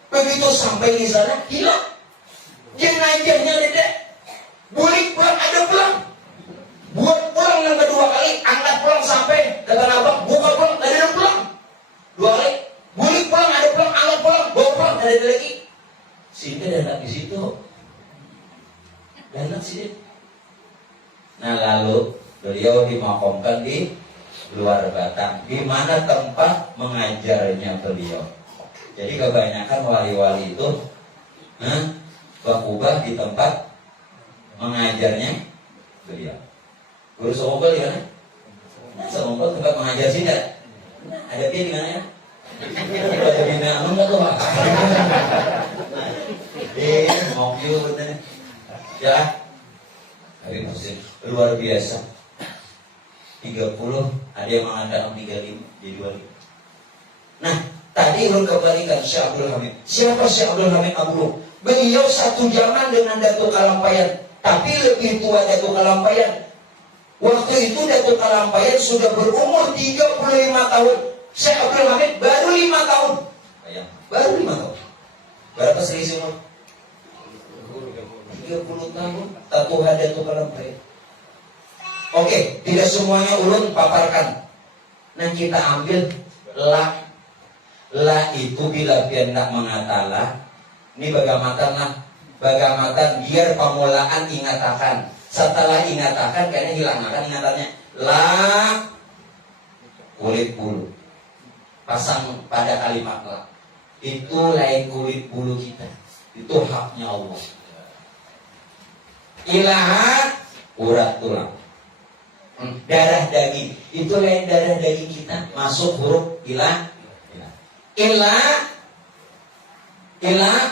Begitu sampai di sana hilang. Jenazahnya ada. Bulik pulang ada pulang. Buat pulang yang kedua kali, angkat pulang sampai ke Tanah Abang, buka pulang, ada pulang. 2 kali, bulik pulang, ada pulang, angkat pulang, bawa pulang, ada lagi. Sini ada di situ. Dan sini. Nah lalu beliau dimakamkan di luar Batang, di mana tempat mengajarnya beliau. Jadi kebanyakan wali-wali itu berubah di tempat mengajarnya beliau. Guru Somombol di mana? Somombol tempat mengajar sih enggak? Ada dia di mana ya? Ada bina enggak tuh Pak? Mau view betulnya. Ya. Habib Hussein luar biasa. 30, ada yang mengatakan 35 jadi wali. Nah, tadi ulun kembalikan Syekh Abdul Hamid. Siapa Syekh Abdul Hamid Abdul? Beliau satu zaman dengan Datuk Kalampayan, tapi lebih tua Datuk Kalampayan. Waktu itu Datuk Kalampayan sudah berumur 35 tahun. Syekh Abdul Hamid baru 5 tahun. Baru 5 tahun. Berapa selisih umur? 30 tahun. Tatuhan Datuk Kalampayan. Oke, tidak semuanya ulun paparkan. Nah kita ambil la. La itu bila hendak mengatalah. Ini bagaimana Bagamatan biar pemulaan ingatakan. Setelah ingatakan kayaknya hilang akan ingatannya. La kulit bulu. Pasang pada kalimat la. Itu lain kulit bulu kita. Itu haknya Allah. Ilaha urat tulang. Darah daging. Itu lain darah daging kita. Masuk huruf ilah. Ilah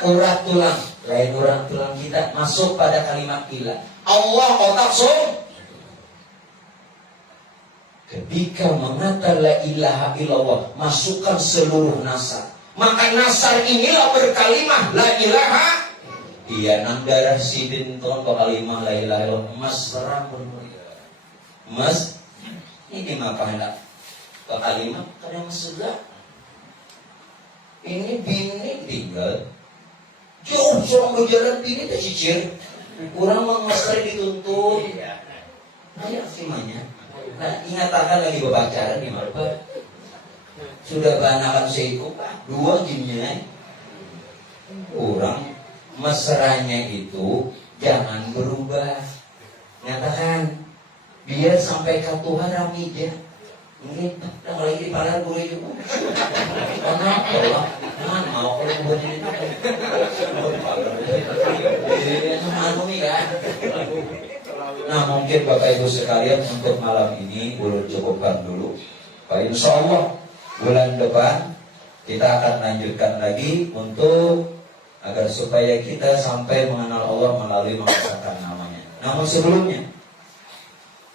urat tulang. Lain urat tulang kita. Masuk pada kalimat ilah. Allah otak ketika mengatakan la ilaha illallah, masukkan seluruh nasar. Maka nasar inilah berkalimah la ilaha. Iya, nang darah sidin ton kalimah la ilaha illallah. Mas terang Mas, ini maka hendak ke kalimah kadang segala. Ini bini tinggal jauh seorang berjalan bini tak cicir. Kurang mengasari dituntut. Ayo simanya. Nah, ingatakan lagi berpacaran di mana? Sudah banakan seiko, dua jinnya. Orang mesranya itu jangan berubah. Nyatakan biar sampai ke Tuhan ramija. Mungkin yang lagi di palar boleh juga. Karena Allah, jangan mau kalau buat ini. Nah mungkin Bapak Ibu sekalian untuk malam ini ulun cukupkan dulu. Pak Insya Allah bulan depan kita akan lanjutkan lagi untuk agar supaya kita sampai mengenal Allah melalui mengesahkan namanya. Namun sebelumnya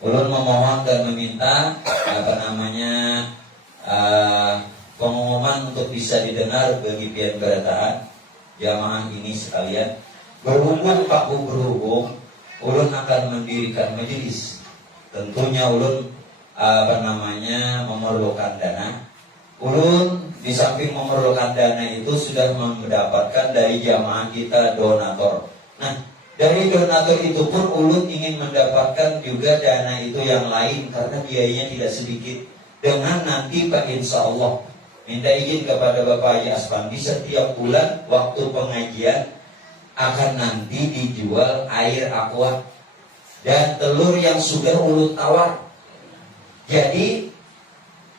ulun memohon dan meminta pengumuman untuk bisa didengar bagi pian berataan jamaah ini sekalian. Berhubung Pak Bu berhubung, ulun akan mendirikan majelis. Tentunya ulun memerlukan dana. Ulun di samping memerlukan dana itu sudah mendapatkan dari jamaah kita donatur. Nah, dari donatur itu pun ulun ingin mendapatkan juga dana itu yang lain karena biayanya tidak sedikit. Dengan nanti Pak Insya Allah minta izin kepada Bapak Haji Aspandi setiap bulan waktu pengajian akan nanti dijual air aqua dan telur yang sudah ulun tawar. Jadi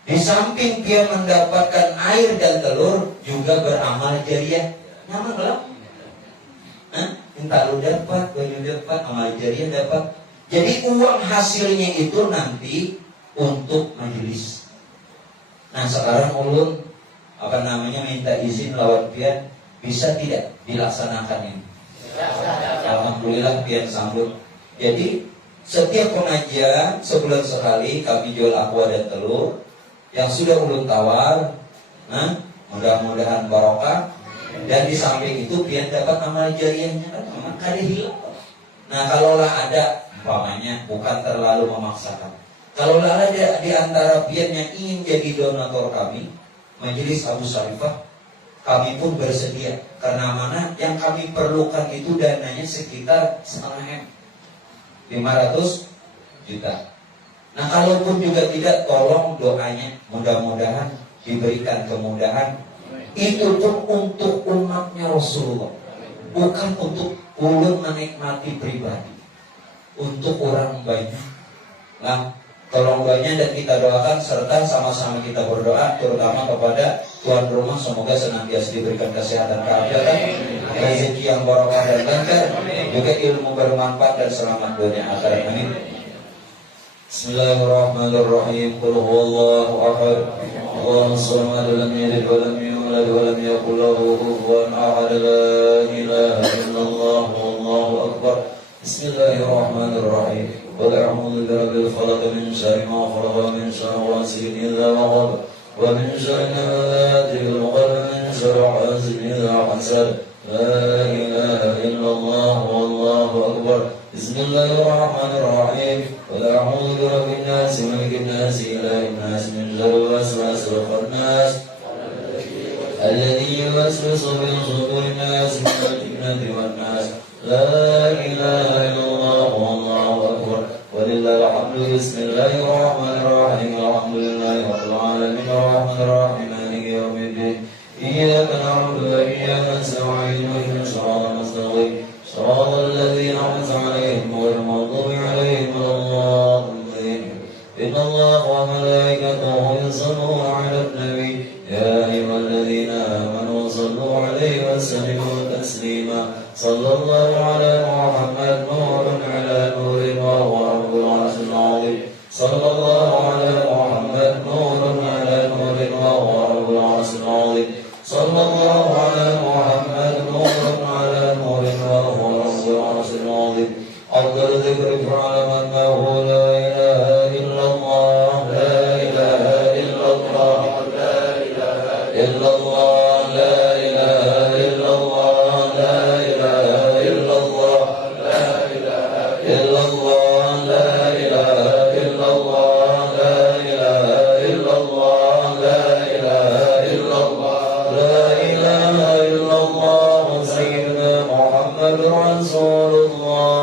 di samping dia mendapatkan air dan telur juga beramal jariah. Nyaman belum? Minta lu dapat, baju dapat, amal jariah dapat. Jadi uang hasilnya itu nanti untuk majelis. Nah sekarang ulun minta izin lawan pian bisa tidak dilaksanakan ini. Alhamdulillah pian sambut. Jadi setiap pengajian sebulan sekali kami jual aqua dan telur yang sudah ulun tawar. Nah mudah-mudahan barokah. Dan di samping itu pian dapat amal jariahnya kan memang kada hilang. Nah kalaulah ada umpamanya bukan terlalu memaksakan. Kalaulah ada di antara pian yang ingin jadi donatur kami Majelis Abu Syarifah, kami pun bersedia. Karena mana yang kami perlukan itu dananya sekitar 500 juta. Nah kalaupun juga tidak, tolong doanya mudah-mudahan diberikan kemudahan. Itu pun untuk umatnya Rasulullah, bukan untuk ulun menikmati pribadi, untuk orang banyak. Nah tolong doanya dan kita doakan serta sama-sama kita berdoa terutama kepada tuan rumah, semoga senantiasa diberikan kesehatan, keafiatan, rezeki yang barokah dan lancar, juga ilmu bermanfaat dan selamat dunia akhirat. Amin. Bismillahirrahmanirrahim. Qul huwallahu ahad. Allahumma shalli ala lam yalid wa lam yulad wa lam yakul lahu kufuwan ahad. La ilaha illallah wallahu akbar. Bismillahirrahmanirrahim. Qul a'udzu birabbil falaq min syarri ma khalaq wa min syarri ghasiqin idza waqab wa min syarri nafathati fil 'uqad wa min syarri hasidin idza hasad. La ilaha illallah wallahu akbar. Bismillahirrahmanirrahim. Qul a'udzu birabbin nas malikin nas ilahin nas min syarril waswasil khannas alladzi yuwaswisu fi sudurin nas min al-jinnati wan nas. La ilaha illallah wallahu akbar. Walillahil hamdu. Bismillahirrahmanirrahim. Alhamdulillahi rabbil alamin arrahmanir rahim maliki yaumiddin. Iyyaka na'budu wa iyyaka nasta'in ihdinas siratal mustaqim الذين أنعمت عليهم غير المغضوب عليهم ولا الضالين. إن الله وملائكته يصلون على النبي يا أيها الذين آمنوا صلوا عليه وسلموا تسليما. صلى الله على محمد نور على نور وهو رب العرش العظيم. صلى الله على محمد نور على نور وهو رب العرش العظيم. صلى الله على محمد نور على نور وهو رب العرش العظيم. أفضل ذكر فاعلم أنه لا إله إلا الله لا إله إلا الله لا إله إلا الله لا إله إلا الله لا إله إلا الله لا إله إلا الله لا إله إلا الله لا إله إلا الله لا إله إلا الله لا إله إلا الله سيدنا محمد رسول الله.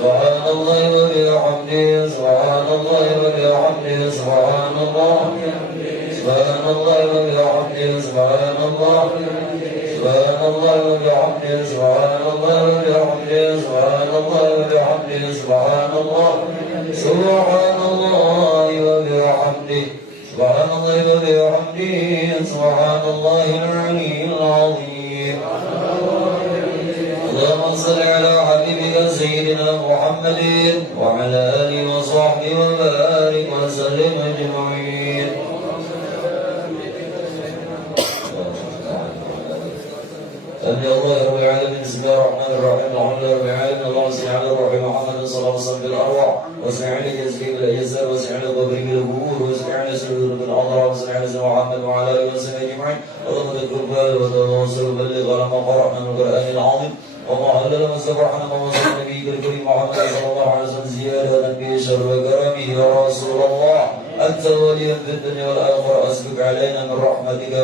سبحان الله وبحمده سبحان الله وبحمده سبحان الله سبحان الله وبحمده سبحان الله سبحان الله وبحمده سبحان الله وبحمده سبحان الله وبحمده سبحان الله سبحان الله وبحمده سبحان الله وبحمده سبحان الله العلي العظيم. اللهم صل على حبيبك سيدنا محمد وعلى آله وصحبه وبارك وسلم أجمعين. الحمد لله رب العالمين. بسم الله الرحمن الرحيم. الحمد لله رب العالمين. اللهم صل على روح محمد صلى الله عليه وسلم بالأرواح وصل على جزيل الأجساد وصل على قبره بالقبور وصل على سرور بالأضرار وصل على سيدنا محمد وعلى آله وصحبه أجمعين. اللهم تذكر بال وتوصل وبلغ على ما قرأنا من القرآن العظيم وما أهلنا واستفرحنا ما وصل نبيك الكريم محمد صلى الله عليه وسلم زيادة به شر وكرمه يا رسول الله. أنت ولي في الدنيا والآخرة. أسبق علينا من رحمتك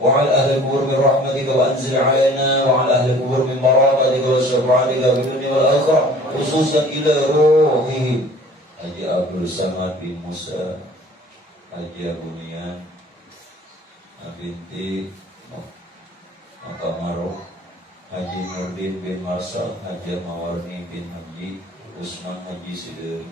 وعلى أهل القبور من رحمتك وأنزل علينا وعلى أهل القبور من مرافقك وشفاعتك في الدنيا والآخرة خصوصا إلى روحه Haji Abdul Samad bin Musa, Haji Abunian binti Makamaroh, Haji Nurdin bin Marsal, Haji Mawarni bin Haji Usman Haji Sidir.